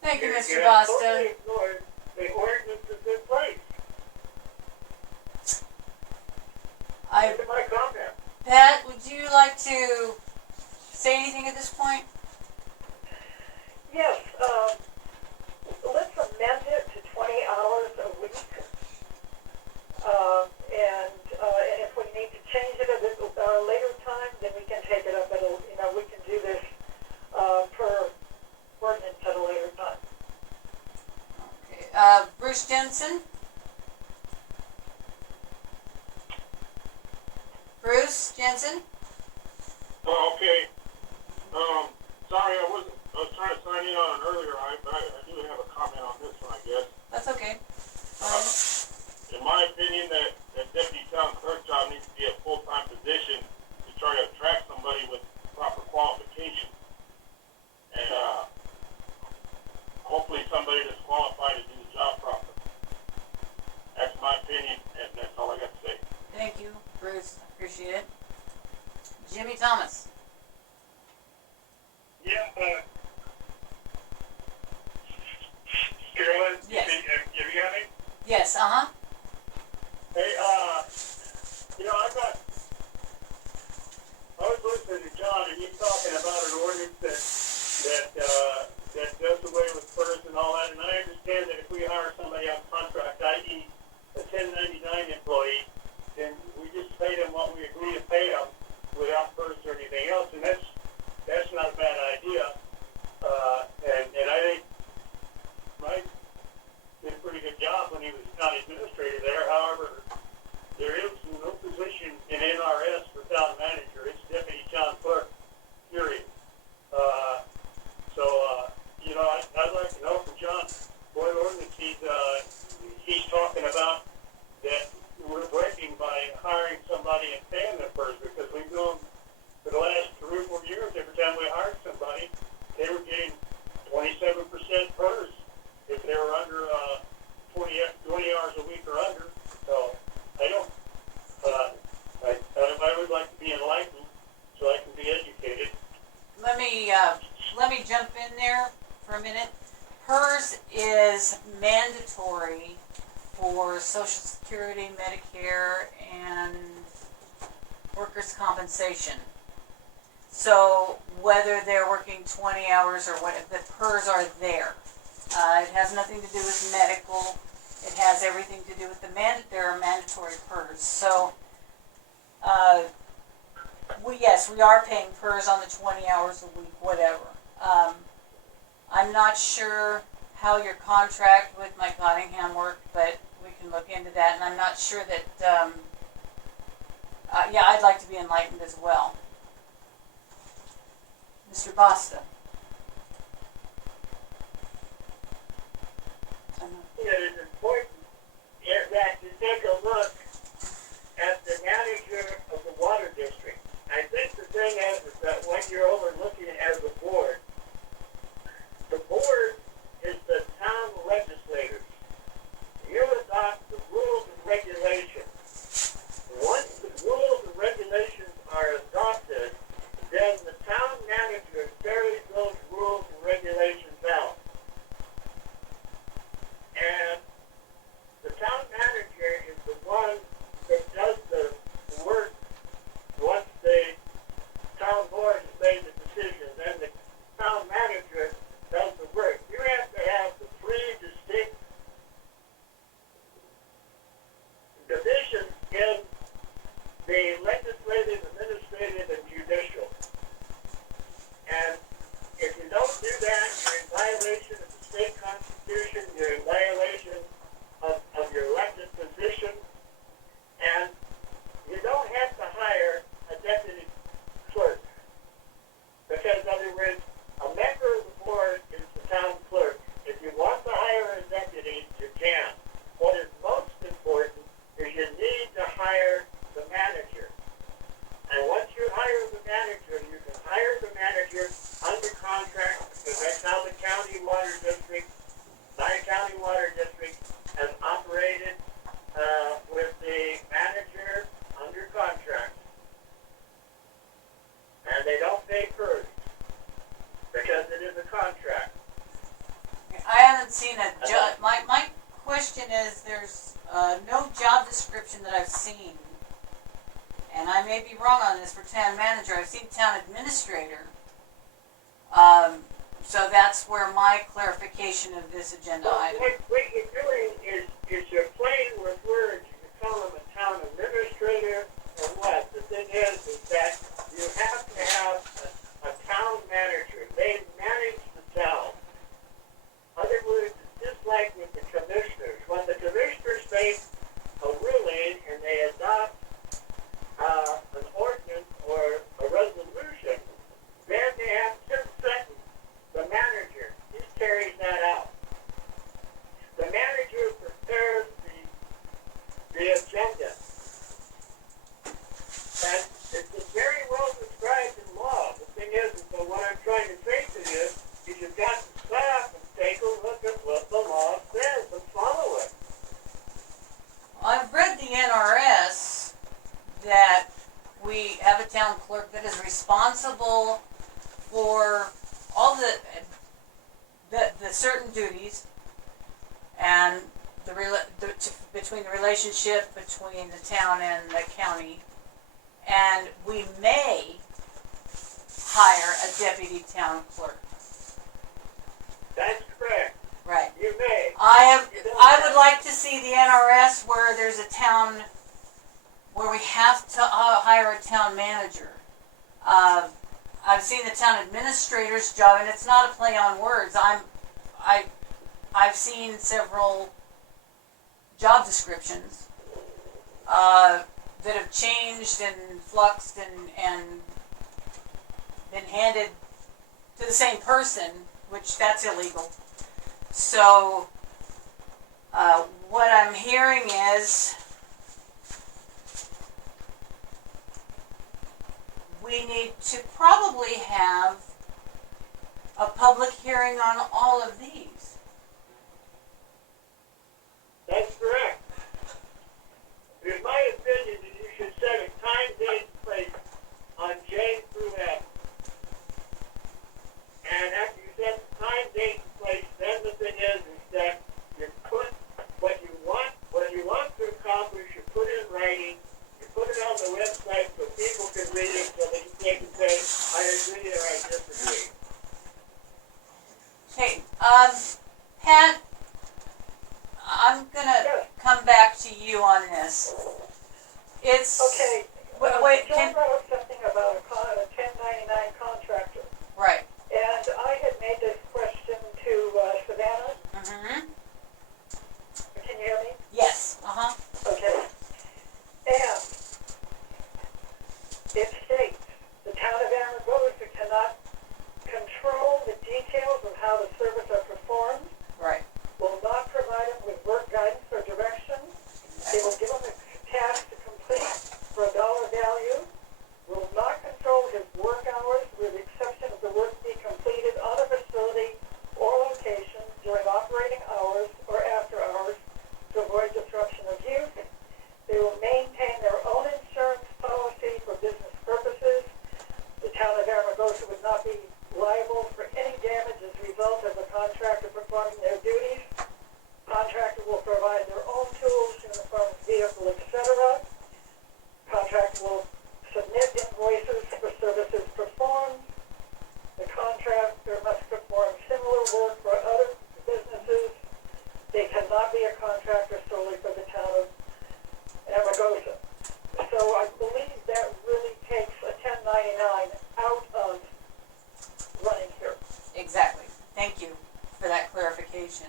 Thank you, Mr. You have Boston. totally ignored the ordinance is in place. I, Into my comment. Pat, would you like to say anything at this point? Yes, let's amend it to 20 hours a week. And if we need to change it at a later time, then we can take it up at we can do this, per ordinance at a later time. Okay, Bruce Jensen? Bruce Jensen? Oh, okay. Sorry, I was trying to sign in on it earlier. I do have a comment on this one, I guess. That's okay. In my opinion, that deputy town clerk job needs to be a full-time position to try to attract somebody with proper qualifications. And, hopefully somebody that's qualified to do the job properly. That's my opinion, and that's all I got to say. Thank you, Bruce. Appreciate it. Jimmy Thomas? Yeah, Carolyn, Yes. have you got me? Yes, uh-huh. Hey, I was listening to John, and he's talking about an ordinance that does away with PERS and all that, and I understand that if we hire somebody on contract, i.e. a 1099 employee, then we just pay them what we agree to pay them without PERS or anything else, and that's not a bad idea. And I think Mike did a pretty good job when he was county administrator there. However, there is no position in NRS for town manager. It's deputy town clerk, period. I'd like to know from John what ordinance he's talking about that we're breaking by hiring somebody and paying them first, because we've known for the last 3 or 4 years, every time we hired somebody, they were getting 27% PERS if they were under 20 hours a week or under. So I don't. I would like to be enlightened so I can be educated. Let me jump in there for a minute. PERS is mandatory for Social Security, Medicare, and workers' compensation. So whether they're working 20 hours or what, the PERS are there. It has nothing to do with medical. It has everything to do with there are mandatory PERS. So, we are paying PERS on the 20 hours a week, whatever. I'm not sure how your contract with Mike Nottingham worked, but we can look into that. And I'm not sure that, I'd like to be enlightened as well. Mr. Basta. It is important that you take a look at the manager of the water district. I think the thing is that when you're overlooking it as a board, the board is the town legislators. You adopt the rules and regulations. Once the rules and regulations are adopted, then the town manager carries those rules and regulations out. And the town manager is the one that does the work once the town board has made the decision. Then the town manager does the work. You have to have the 3 distinct divisions in the legislative, administrative, and judicial. And if you don't do that, you're in violation of the state constitution, you're in violation of your elected position, and you don't have to hire a deputy clerk. Because, in other words, a member of the board is the town clerk. If you want to hire a deputy, you can. What is most important is you need to hire the manager. And once you hire the manager, you can hire the manager under contract, because that's how the county water district, my county water district, has operated with the manager under contract. And they don't pay PERS because it is a contract. haven't seen a job, my question is, there's, no job description that I've seen. And I may be wrong on this for town manager, I've seen town administrator. So that's where my clarification of this agenda item. What you're doing is you're playing with words. You can call them a town administrator or what. The thing is that you have to have a town manager. They manage the town. Other words, it's just like with the commissioners. When the commissioners make a ruling and they adopt an ordinance or a resolution, then they have Tim Sutton, the manager. He carries that out. The manager prepares the agenda. And it's very well described in law. The thing is so what I'm trying to say to you is you've got to stop and take a look at what the law says and follow it. I've read the NRS that we have a town clerk that is responsible for all the certain duties and between the relationship between the town and the county, and we may hire a deputy town clerk. That's correct. Right. You may. I would like to see the NRS where there's a town, where we have to hire a town manager. I've seen the town administrator's job, and it's not a play on words. I've seen several job descriptions that have changed and fluxed and been handed to the same person, which that's illegal. So what I'm hearing is we need to probably have a public hearing on all of these. That's correct. In my opinion, you should set a time, date, and place on J through F. And after you set the time, date, and place, then the thing is that you put what you want to accomplish, you put it in writing, you put it on the website so people can read it, so that they can say, I agree or I disagree. Okay, Pat, I'm gonna come back to you on this. It's Okay. wait, John brought up something about a 1099 contractor. right. And I had made this question to Savannah. Mm-hmm. Can you hear me? Yes. Okay. And it states, the town of Amargosa cannot control the details of how the service are performed, Right. will not provide them with work guidance or direction. They will give them a task to complete for a dollar value, will not control his work hours with the exception of the work be completed on a facility or location during operating hours or after hours to avoid disruption of use. They will maintain their own insurance policy for business purposes. The town of Amargosa would not be liable for any damage as a result of a contractor performing their duties. Contractor will provide their own tools, uniforms, vehicle, etc. Contractor will submit invoices for services performed. The contractor must perform similar work for other businesses. They cannot be a contractor solely for the town of Amargosa. So I believe that really takes a 1099 out of running here. Exactly. Thank you for that clarification.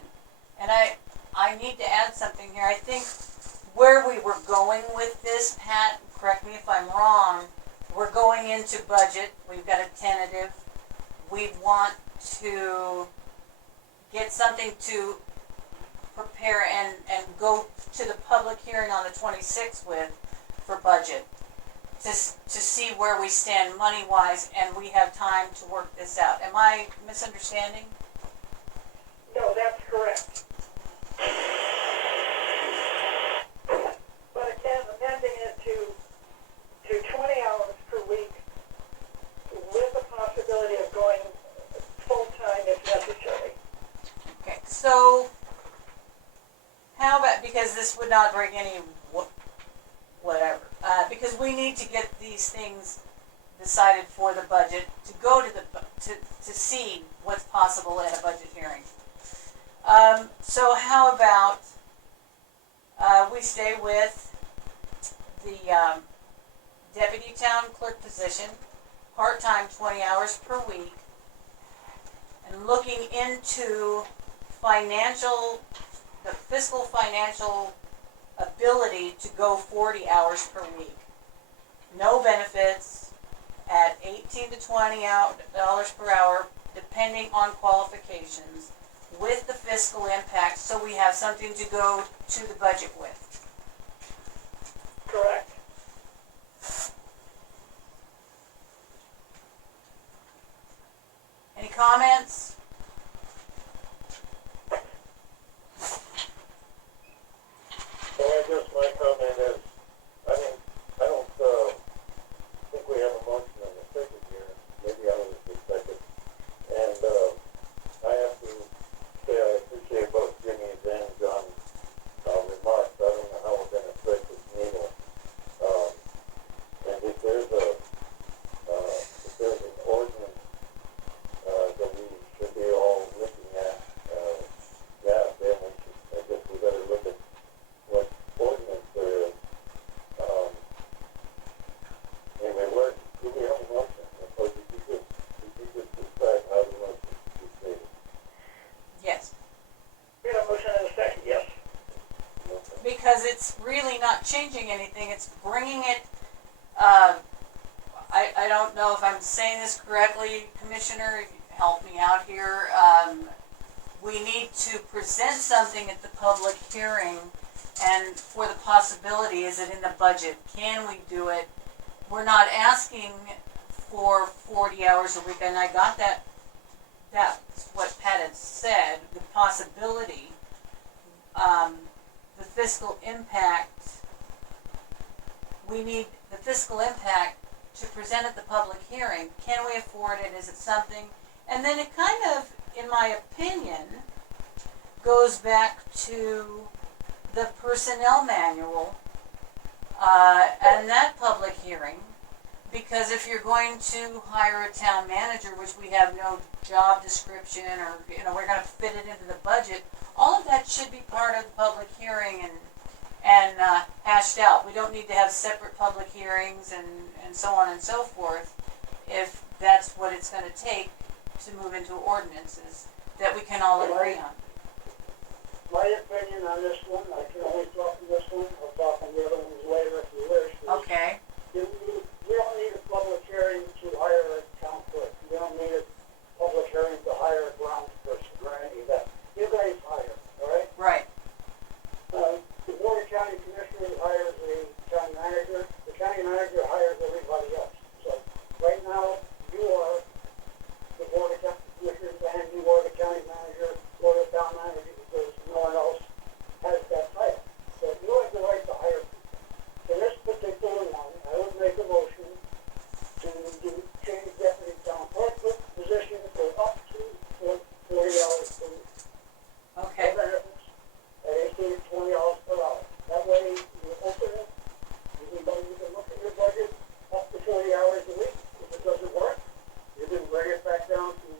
And I need to add something here. I think where we were going with this, Pat, correct me if I'm wrong, we're going into budget. We've got a tentative. We want to get something to prepare and go to the public hearing on the 26th with for budget to see where we stand money-wise, and we have time to work this out. Am I misunderstanding? No, that's correct. But again, amending it to 20 hours per week with the possibility of going full-time if necessary. Okay, So, how about, because this would not bring any whatever, because we need to get these things decided for the budget, to go to to see what's possible in a budget hearing. So how about, we stay with the, deputy town clerk position, part-time, 20 hours per week, and looking into the fiscal financial ability to go 40 hours per week. No benefits, at 18 to 20 dollars per hour, depending on qualifications, with the fiscal impact, so we have something to go to the budget with. Correct. Any comments? Well, I guess my comment is, I don't think we have a motion on the second here. Maybe I was the second. And, I have to say I appreciate both Jimmy's and John's, remarks. I don't know how we're gonna thread this needle. And if there's an ordinance, that we should be all looking at, yeah, then I guess we better look at what ordinance there is. Anyway, do we have a motion? Or did you just decide how the motion should be stated? Yes. We have a motion and a second, yes. Okay. Because it's really not changing anything, it's bringing it, I don't know if I'm saying this correctly, Commissioner, help me out here. We need to present something at the public hearing, and for the possibility, is it in the budget? Can we do it? We're not asking for 40 hours a week, and I got that. That's what Pat had said, the possibility. The fiscal impact, we need the fiscal impact to present at the public hearing. Can we afford it? Is it something? And then it kind of, in my opinion, goes back to the personnel manual and that public hearing. Because if you're going to hire a town manager, which we have no job description, or we're going to fit it into the budget, all of that should be part of the public hearing and hashed out. We don't need to have separate public hearings and so on and so forth, if that's what it's going to take to move into ordinances that we can all agree on. My opinion on this one, I can only talk on this one, I'll talk on the other ones later if you wish. is Okay. We don't need a public hearing to hire a town clerk. We don't need a public hearing to hire a grounds person or any of that. You guys hire, all right? Right. The Board of County Commissioners hires a county manager. The county manager hires everybody else. So right now, you are the Board of County Commissioners and you are the county manager or the town manager, because no one else has that title. So you have the right to hire people. In this particular one, I would make a motion to change deputy town clerk position for up to 40 hours per week. Okay. No benefits at 18 to 20 dollars per hour. That way, you open it, you can look at your budget up to 40 hours a week. If it doesn't work, you can bring it back down to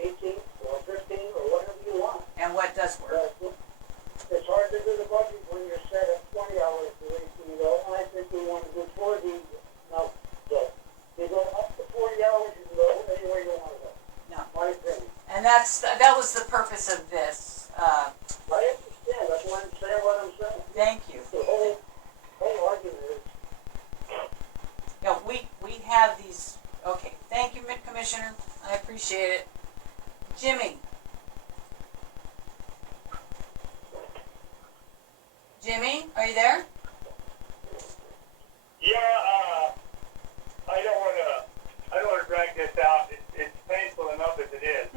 18 or 15 or whatever you want. And what does work? It's hard to do the budget when you're set at 20 hours a week, and I think we want to do 40 now. So, you go up to 40 hours, you can go anywhere you want to go. No. My opinion. And that was the purpose of this. I understand, that's why I'm saying what I'm saying. Thank you. The whole argument is, Yeah, we have these. Okay, thank you, Commissioner. I appreciate it. Jimmy. Jimmy, are you there? Yeah, I don't wanna drag this out. It's painful enough as it is.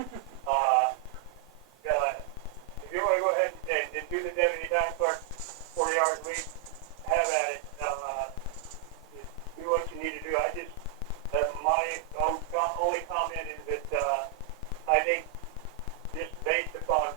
If you wanna go ahead and do the deputy town clerk 40 hours a week, have at it. Do what you need to do. I just, my only comment is that, I think just based upon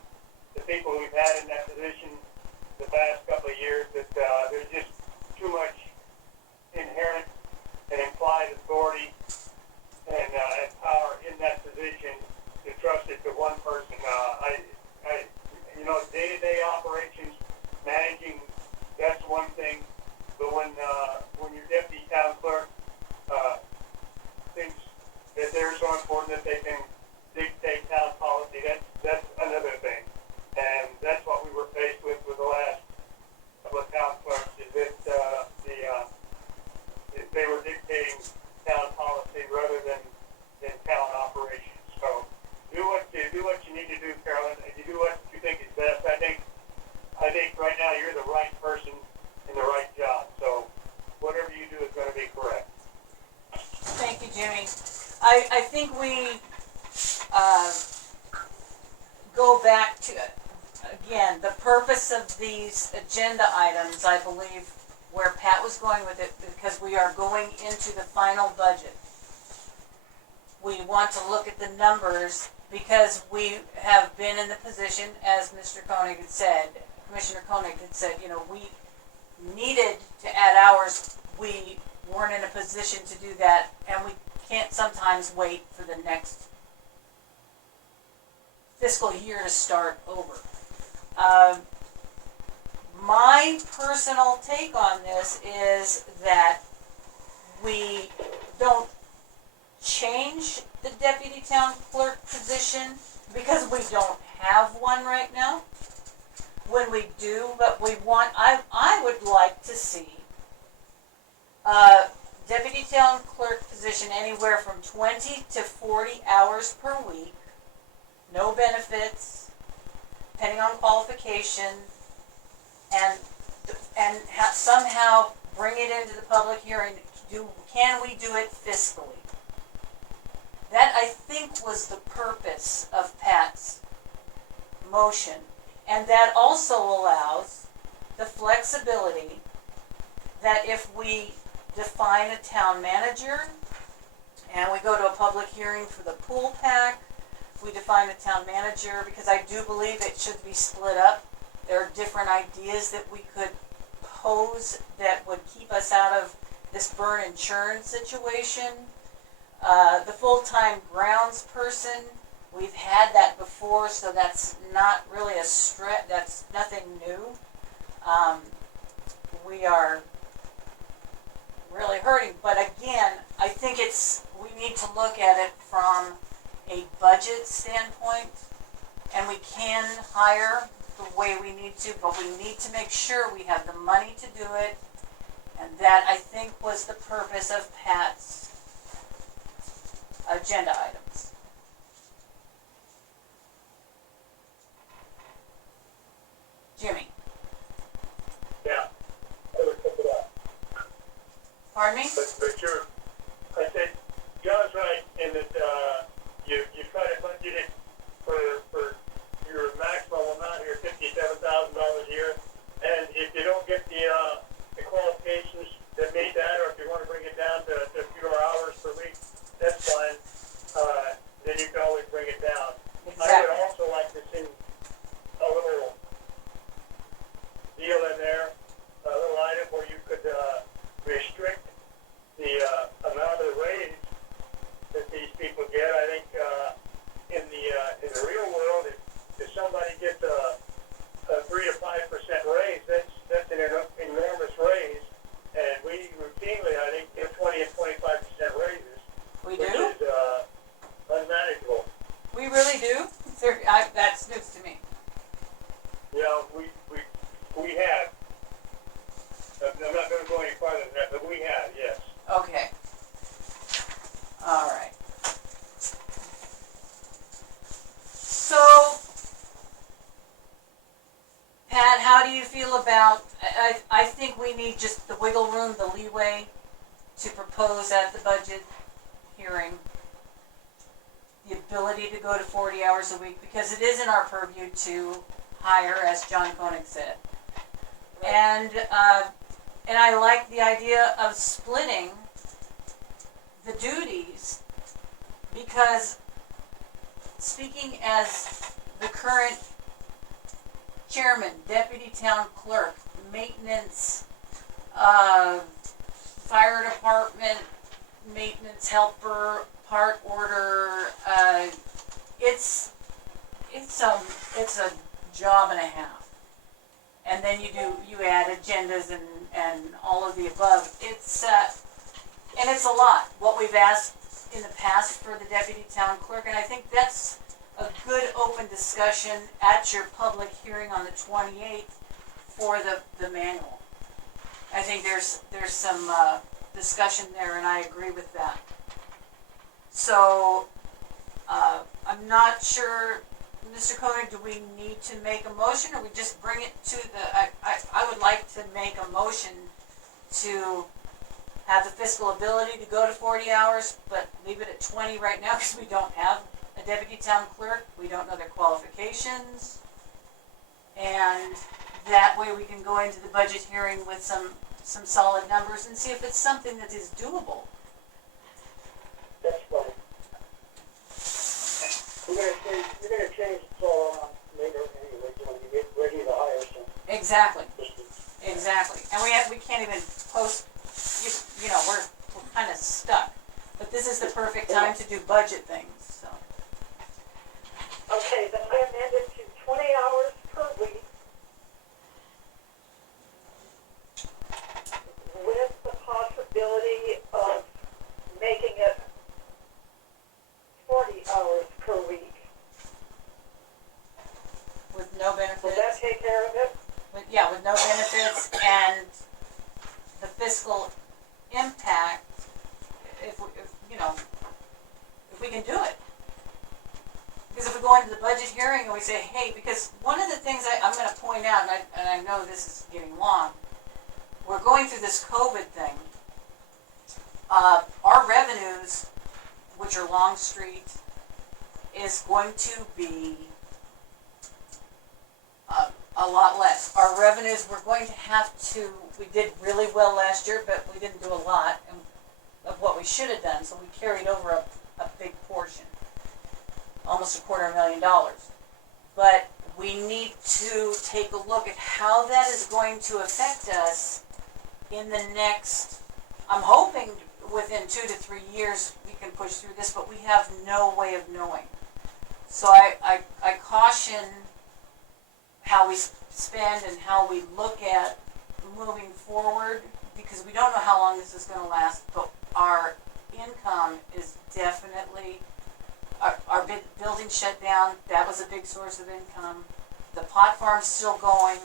I think we, go back to, again, the purpose of these agenda items, I believe, where Pat was going with it, because we are going into the final budget. We want to look at the numbers, because we have been in the position, as Mr. Koenig had said, Commissioner Koenig had said, you know, we needed to add hours. We weren't in a position to do that, and we can't sometimes wait for the next fiscal year to start over. My personal take on this is that we don't change the deputy town clerk position because we don't have one right now. When we do, but we want, I would like to see deputy town clerk position anywhere from 20 to 40 hours per week, no benefits, depending on qualification, and somehow bring it into the public hearing. Can we do it fiscally? That, I think, was the purpose of Pat's motion. And that also allows the flexibility that if we define a town manager and we go to a public hearing for the pool pack, we define a town manager, because I do believe it should be split up. There are different ideas that we could pose that would keep us out of this burn and churn situation. The full-time grounds person, we've had that before, so that's not really a stretch, that's nothing new. We are really hurting, but again, I think we need to look at it from a budget standpoint, and we can hire the way we need to, but we need to make sure we have the money to do it, and that, I think, was the purpose of Pat's agenda items. Jimmy. Yeah, I would pick it up. Pardon me? But I said, John's right in that, you try to budget it for your maximum amount here, $57,000 a year, and if you don't get the qualifications that meet that, or if you want to bring it down to fewer hours per week, that's fine. Then you can always bring it down. Exactly. I would also like to see a little deal in there, a little item where you could restrict the amount of raise that these people get. I think in the real world, if somebody gets a 3 to 5% raise, that's an enormous raise, and we routinely, I think, give 20 and 25% raises. We which do? is unmanageable. We really do? That's news to me. Yeah, we have. I'm not going to go any farther than that, but we have, yes. Okay. All right. So, Pat, how do you feel about, I think we need just the wiggle room, the leeway to propose at the budget hearing the ability to go to 40 hours a week, because it is in our purview to hire, as John Koenig said. And I like the idea of splitting the duties, because speaking as the current chairman, deputy town clerk, maintenance, fire department, maintenance helper, part order, it's a job and a half. And then you add agendas and all of the above. And it's a lot, what we've asked in the past for the deputy town clerk, and I think that's a good open discussion at your public hearing on the 28th for the manual. I think there's some discussion there, and I agree with that. So, I'm not sure, Mr. Koenig, do we need to make a motion, or we just bring it to I would like to make a motion to have the fiscal ability to go to 40 hours, but leave it at 20 right now because we don't have a deputy town clerk. We don't know their qualifications. And that way we can go into the budget hearing with some solid numbers and see if it's something that is doable. That's fine. You're gonna change it all around later anyway, when you get ready to hire some. Exactly. Exactly. And we can't even post, you know, we're kind of stuck. But this is the perfect time to do budget things, so. Okay, then I amended to 20 hours per week with the possibility of making it 40 hours per week. With no Will that benefits. take care of it? With no benefits and the fiscal impact, if we can do it. Because if we go into the budget hearing and we say, hey, because one of the things I'm going to point out, and I know this is getting long, we're going through this COVID thing. Our revenues, which are Longstreet, is going to be a lot less. Our revenues, we're going to have to, we did really well last year, but we didn't do a lot of what we should have done, so we carried over a big portion, almost $250,000. But we need to take a look at how that is going to affect us in the next, I'm hoping within 2 to 3 years we can push through this, but we have no way of knowing. So I caution how we spend and how we look at moving forward, because we don't know how long this is going to last, but our income is definitely, our building shut down, that was a big source of income. The pot farm's still going,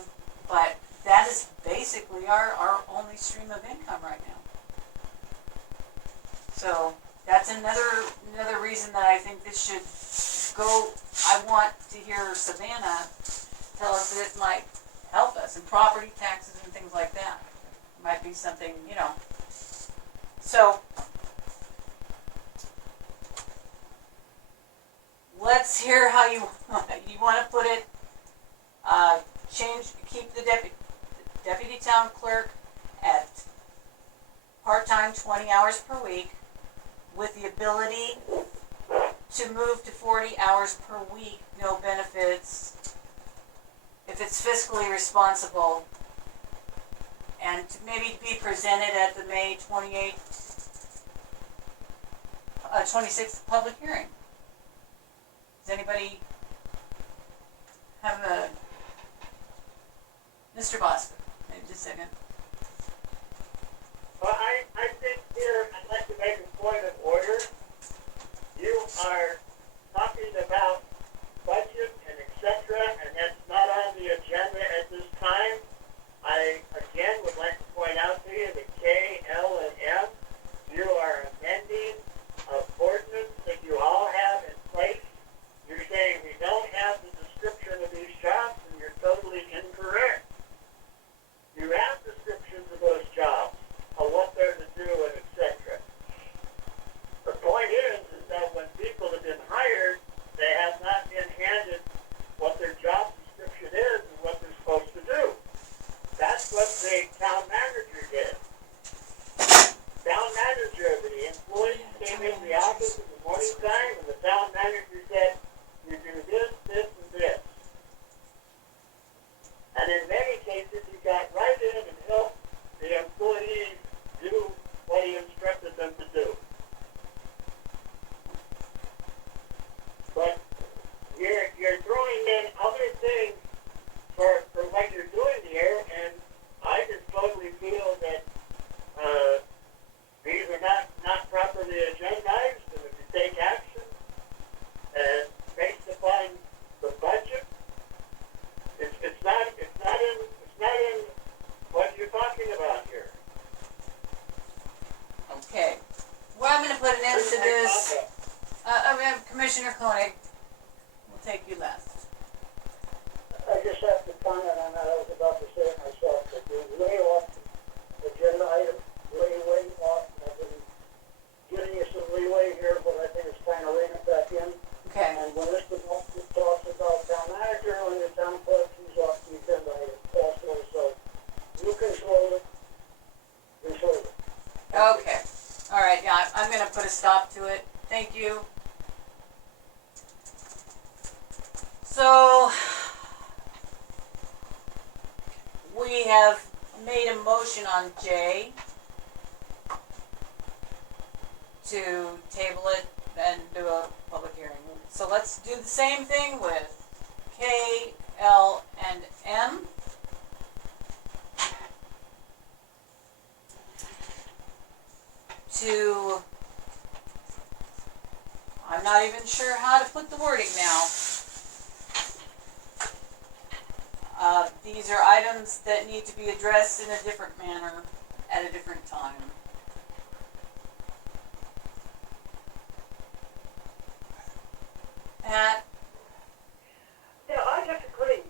but that is basically our only stream of income right now. So that's another reason that I think this should go. I want to hear Savannah tell us that it might help us in property taxes and things like that. It might be something, you know. So let's hear how you want to put it. Keep the deputy town clerk at part-time 20 hours per week with the ability to move to 40 hours per week, no benefits, if it's fiscally responsible, and to maybe be presented at the May 26th public hearing. Does anybody have a, Mr. Boston, maybe just a second. Well, I think here, I'd like to make a point of order. You are talking about budget and et cetera, and that's not on the agenda at this time. I, again, would like to point out to you that K, L, and M, you are amending an ordinance that you all have in place. You're saying we don't have the description of these jobs, and you're totally incorrect. You have descriptions of those jobs, of what they're to do, and et cetera. The point is that when people have been hired, they have not been handed what their job description is and what they're supposed to do. That's what the town manager did. Town manager, the employee came into the office in the morning time, and the town manager said, you do this, this, and this. And in many cases, he got right in and helped the employees do what he instructed them to do. But you're throwing in other things for what you're doing here, and I just totally feel that these are not properly agendized, and if you take action and based upon the budget, it's not in what you're talking about here. Okay. Well, I'm going to put an end to this. Commissioner Koenig, we'll take you last. I just have to comment on that. I was about to say it myself, that you're way off the agenda item, way off I'm gonna put a stop to it. Thank you. So, we have made a motion on J to table it and do a public hearing. So let's do the same thing with K, L, and M. I'm not even sure how to put the wording now. These are items that need to be addressed in a different manner at a different time. Pat? Yeah, I disagree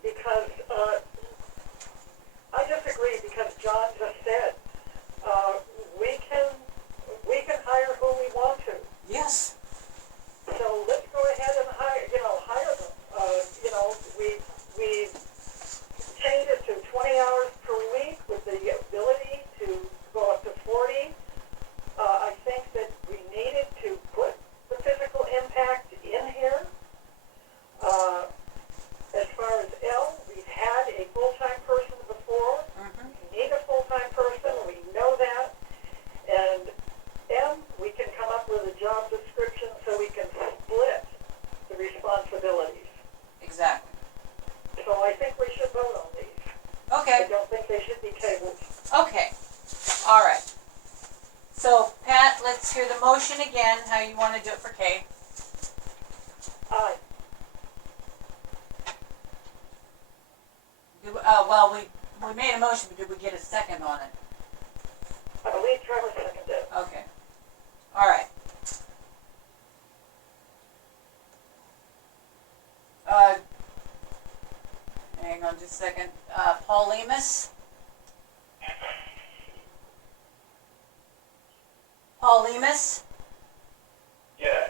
because John just said, we can hire who we want to. Yes. So let's go ahead and hire them. We changed it to 20 hours per week with the ability to go up to 40. I think that we needed to put the physical impact in here. As far as L, we've had a full-time person before. We need a full-time person, we know that. And M, we can come up with a job description so we can split the responsibilities. Exactly. So I think we should vote on these. Okay. I don't think they should be tabled. Okay. All right. So, Pat, let's hear the motion again, how you want to do it for K. Aye. Well, we made a motion, but did we get a second on it? I believe Trevor seconded it. Okay. All right. Hang on just a second. Paul Lemus? Paul Lemus? Yeah,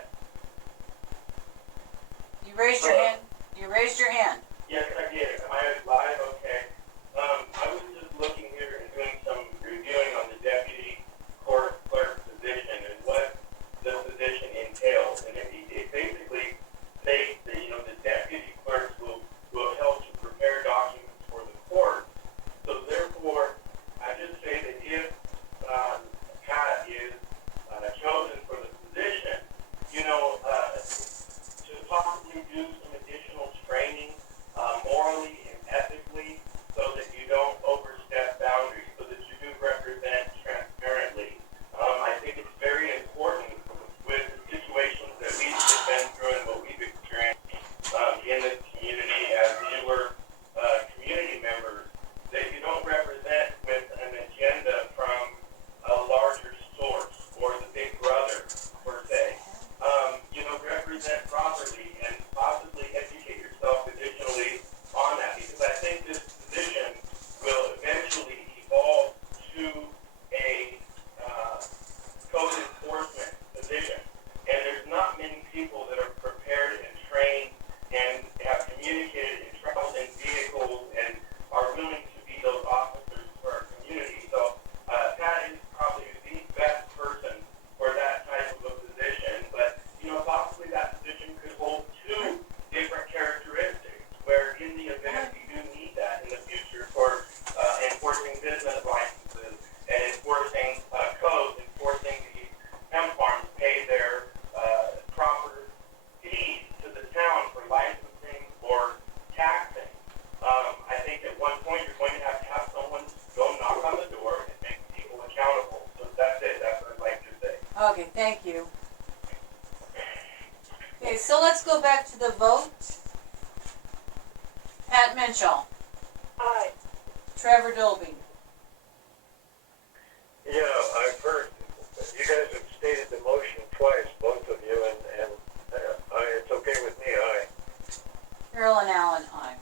You raised your hand. You raised your hand. yes, I did. Am I live? Okay. I was just looking here and doing some reviewing on the deputy court clerk position and what the position entails. And it basically states that, the deputy clerks will help to prepare documents for the court. So therefore, I just say that if Pat is chosen for the position, to possibly do some additional training morally and ethically so that you don't overstep boundaries, so that you do represent transparently. I think it's very important with the situations that we've been through and what we've experienced in this community as newer community members, that you don't represent with an agenda from a larger source or the big brother, per se. Represent properly and possibly educate yourself additionally on that, because I think this position will eventually evolve to a code enforcement position. And there's not many people that are prepared and trained and have communicated and traveled in vehicles and are willing to be those officers for our community. So Pat is probably the best person for that type of a position. But possibly that position could hold two different characteristics, where in the event you do need that in the future for enforcing business licenses and enforcing codes, enforcing the hemp farms pay their proper fees to the town for licensing or taxing. I think at one point you're going to have someone go knock on the door and make people accountable. So that's it. That's what I'd like to say. Okay, thank you. Okay, so let's go back to the vote. Pat Minchall. Aye. Trevor Dolby. Yeah, I've heard, you guys have stated the motion twice, both of you, and it's okay with me, aye. Carolyn Allen, aye.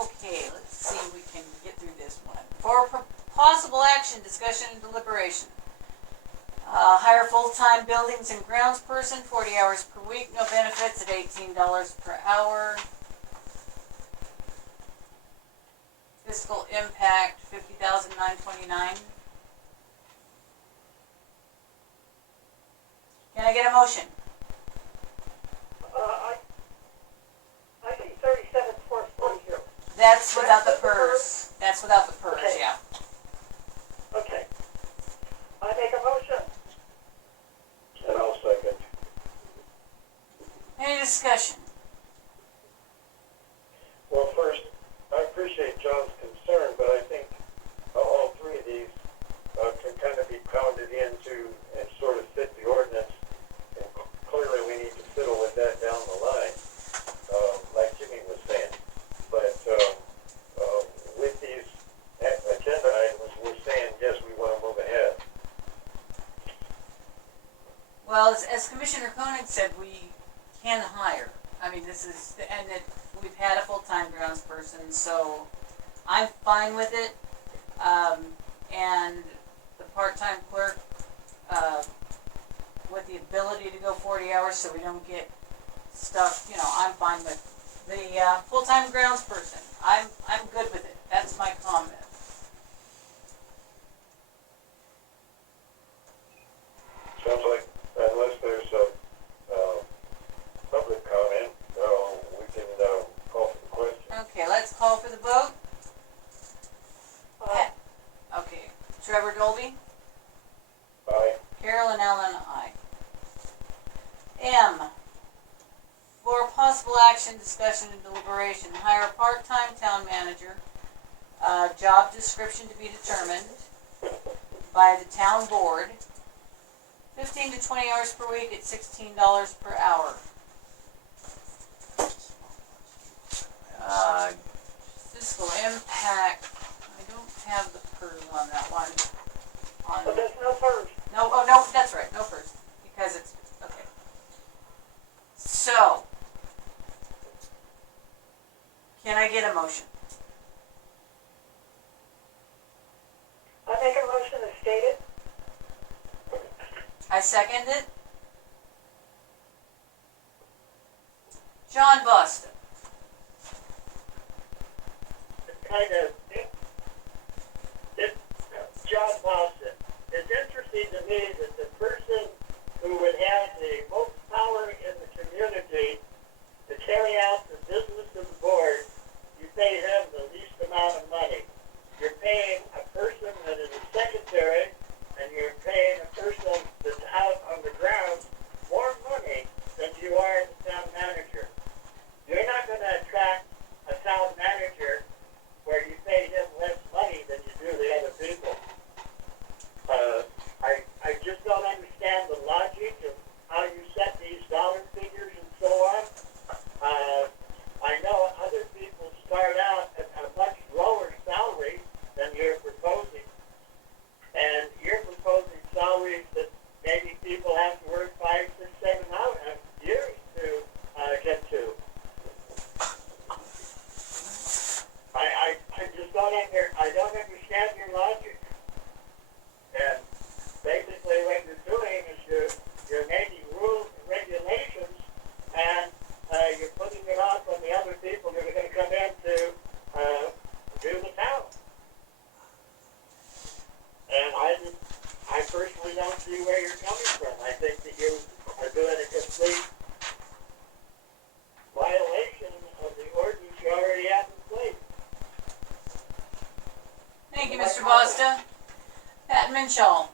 Okay, let's see if we can get through this one. For possible action, discussion, and deliberation. Hire full-time buildings and grounds person, 40 hours per week, no benefits at $18 per hour. Fiscal impact, $50,929. Can I get a motion? I see 37,440 here. That's without the PERS. That's without the PERS, Okay. yeah. Okay. I make a motion. And I'll second. Any discussion? Well, first, I appreciate John's concern, but I think all three of these can kind of be pounded into and sort of fit the ordinance. And clearly we need to fiddle with that down the line, like Jimmy was saying. But with these agenda items, we're saying, yes, we want to move ahead. Well, as Commissioner Koenig said, we can hire. I mean, this is, and we've had a full-time grounds person, so I'm fine with it. And the part-time clerk, with the ability to go 40 hours so we don't get stuck, I'm fine with the full-time grounds person. I'm good with it. That's my comment. Sounds like, unless there's a public comment, we can call for the question. Okay, let's call for the vote. Aye. Okay, Trevor Dolby, Aye. Carolyn Allen, aye. M, for possible action, discussion, and deliberation, hire a part-time town manager, job description to be determined by the town board, 15 to 20 hours per week at $16 per hour. Fiscal impact, I don't have the PERS on that one. But there's no first. No, oh no, that's right, no first, because it's, okay. So, can I get a motion? I make a motion as stated. I second it. John Boston. Kind of, John Boston. It's interesting to me that the person who would have the most power in the community to carry out the business of the board, you pay him the least amount of money. You're paying a person that is a secretary, and you're paying a person that's out on the ground more money than you are the town manager. You're not going to attract a town manager where you pay him less money than you do the other people. I just don't understand the logic of how you set these dollar figures and so on. I know other people start out at a much lower salary than you're proposing. And you're proposing salaries that maybe people have to work 5, 6, 7 years to get to. I just don't understand your logic. And basically what you're doing is you're making rules and regulations, and you're putting it off on the other people that are going to come in to do the town. And I personally don't see where you're coming from. I think that you are doing a complete violation of the ordinance you already have in place. Thank you, Mr. Boston. Pat Minshall.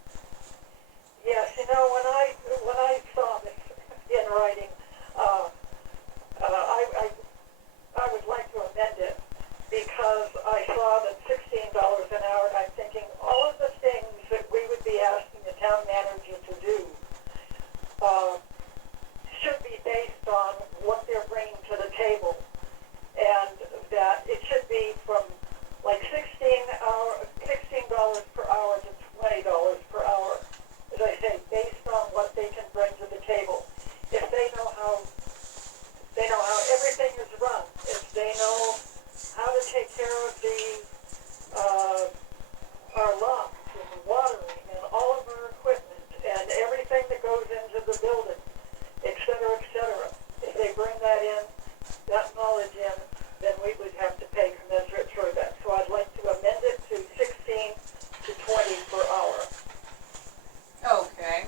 Yes, when I saw this in writing, I would like to amend it because I saw that $16 an hour, and I'm thinking all of the things that we would be asking the town manager to do should be based on what they're bringing to the table, and that it should be from like $16 per hour to $20 per hour, as I say, based on what they can bring to the table. If they know how everything is run, if they know how to take care of our locks and watering and all of our equipment and everything that goes into the building, et cetera, if they bring that in, that knowledge in, then we would have to pay commensurate for that. So I'd like to amend it to 16 to 20 per hour. Okay.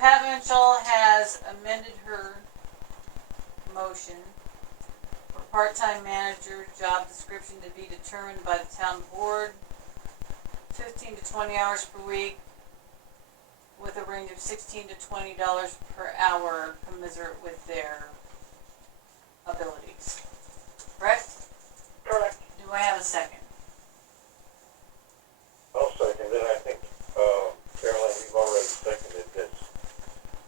Pat Mitchell has amended her motion for part-time manager job description to be determined by the town board, 15 to 20 hours per week, with a range of $16 to $20 per hour, commensurate with their abilities. Correct? Correct. Do I have a second? I'll second it. I think, Caroline, you've already seconded this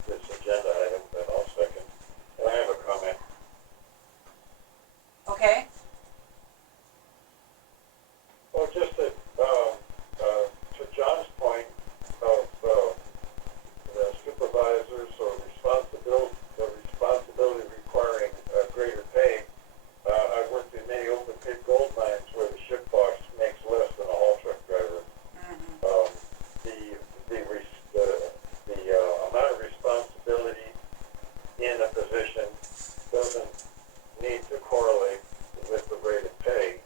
agenda item, but I'll second. And I have a comment. Okay. Well, just that, to John's point of, the supervisors or responsibility requiring, greater pay, I've worked in many open pit gold mines where the ship boss makes less than a haul truck driver. The amount of responsibility in a position doesn't need to correlate with the rate of pay.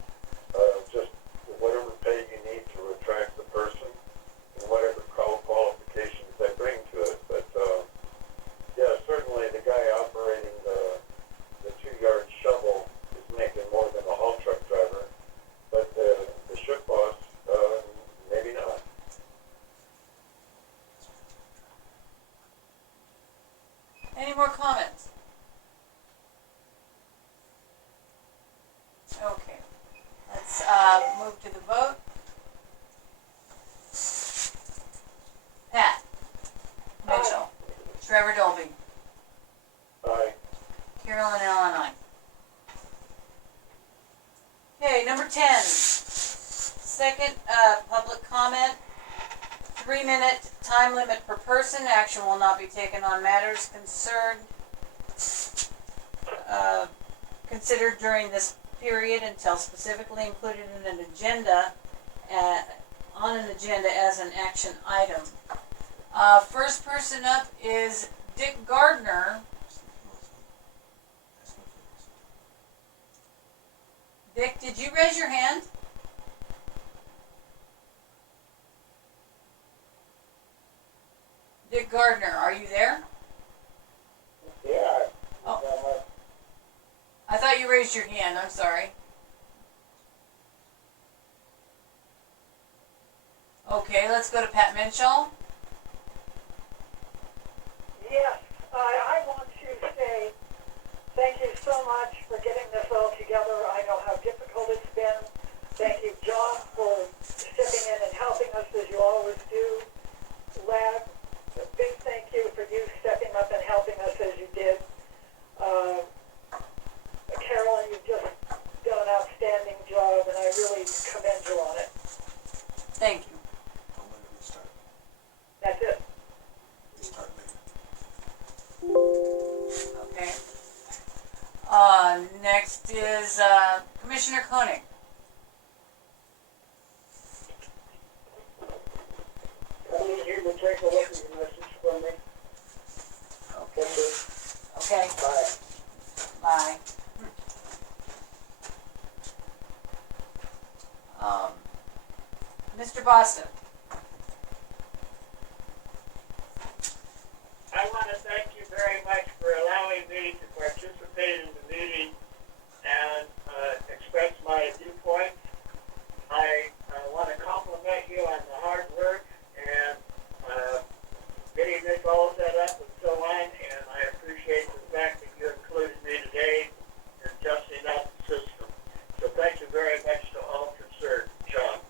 Just whatever pay you need to attract the person and whatever qualifications they bring to it. But, yeah, certainly the guy operating the 2-yard shovel is making more than a haul truck driver, but the ship boss, maybe not. Any more comments? Okay. Let's move to the vote. Pat Mitchell. Trevor Dolby. Aye. Carolyn Allen, aye. Okay, number 10. Second, public comment. 3-minute time limit per person. Action will not be taken on matters considered during this period until specifically included in an agenda, on an agenda as an action item. First person up is Dick Gardner. Dick, did you raise your hand? Dick Gardner, are you there? Yeah. Oh. I thought you raised your hand, I'm sorry. Okay, let's go to Pat Mitchell. Yes, I want to say thank you so much for getting this all together. I know how difficult it's been. Thank you, John, for stepping in and helping us as you always do. Lad, a big thank you for you stepping up and helping us as you did. Carolyn, you've just done an outstanding job, and I really commend you on it. Thank you. Don't let it restart. That's it. Restart later. Okay. Next is Commissioner Koenig. I need you to take a look at your message for me. Okay. Okay. Bye. Bye. Mr. Boston. I want to thank you very much for allowing me to participate in the meeting and express my viewpoints. I want to compliment you on the hard work and getting this all set up and so on, and I appreciate the fact that you included me today in adjusting out the system. So thank you very much to all concerned. John.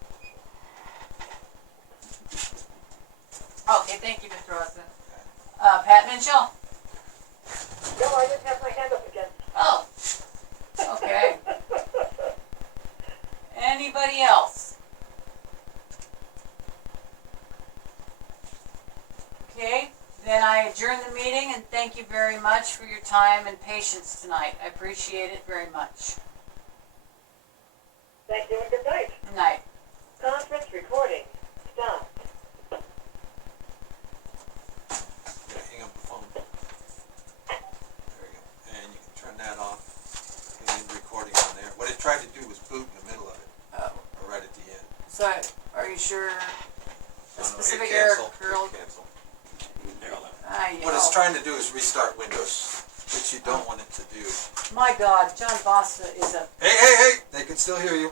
Okay, thank you, Mr. Boston. Pat Mitchell. No, I didn't have my hand up again. Oh. Okay. Anybody else? Okay, then I adjourn the meeting and thank you very much for your time and patience tonight. I appreciate it very much. Thank you and good night. Good night. Conference recording stopped. Yeah, hang up the phone. There you go. And you can turn that off. And then recording on there. What it tried to do was boot in the middle of it, Oh. or right at the end. So, are you sure No, a no, specific hit error cancel, curl? hit cancel. Ah, it's trying to do is restart Windows, which you don't want it to do. My God, John Bossa is a, Hey, hey, hey, they can still hear you.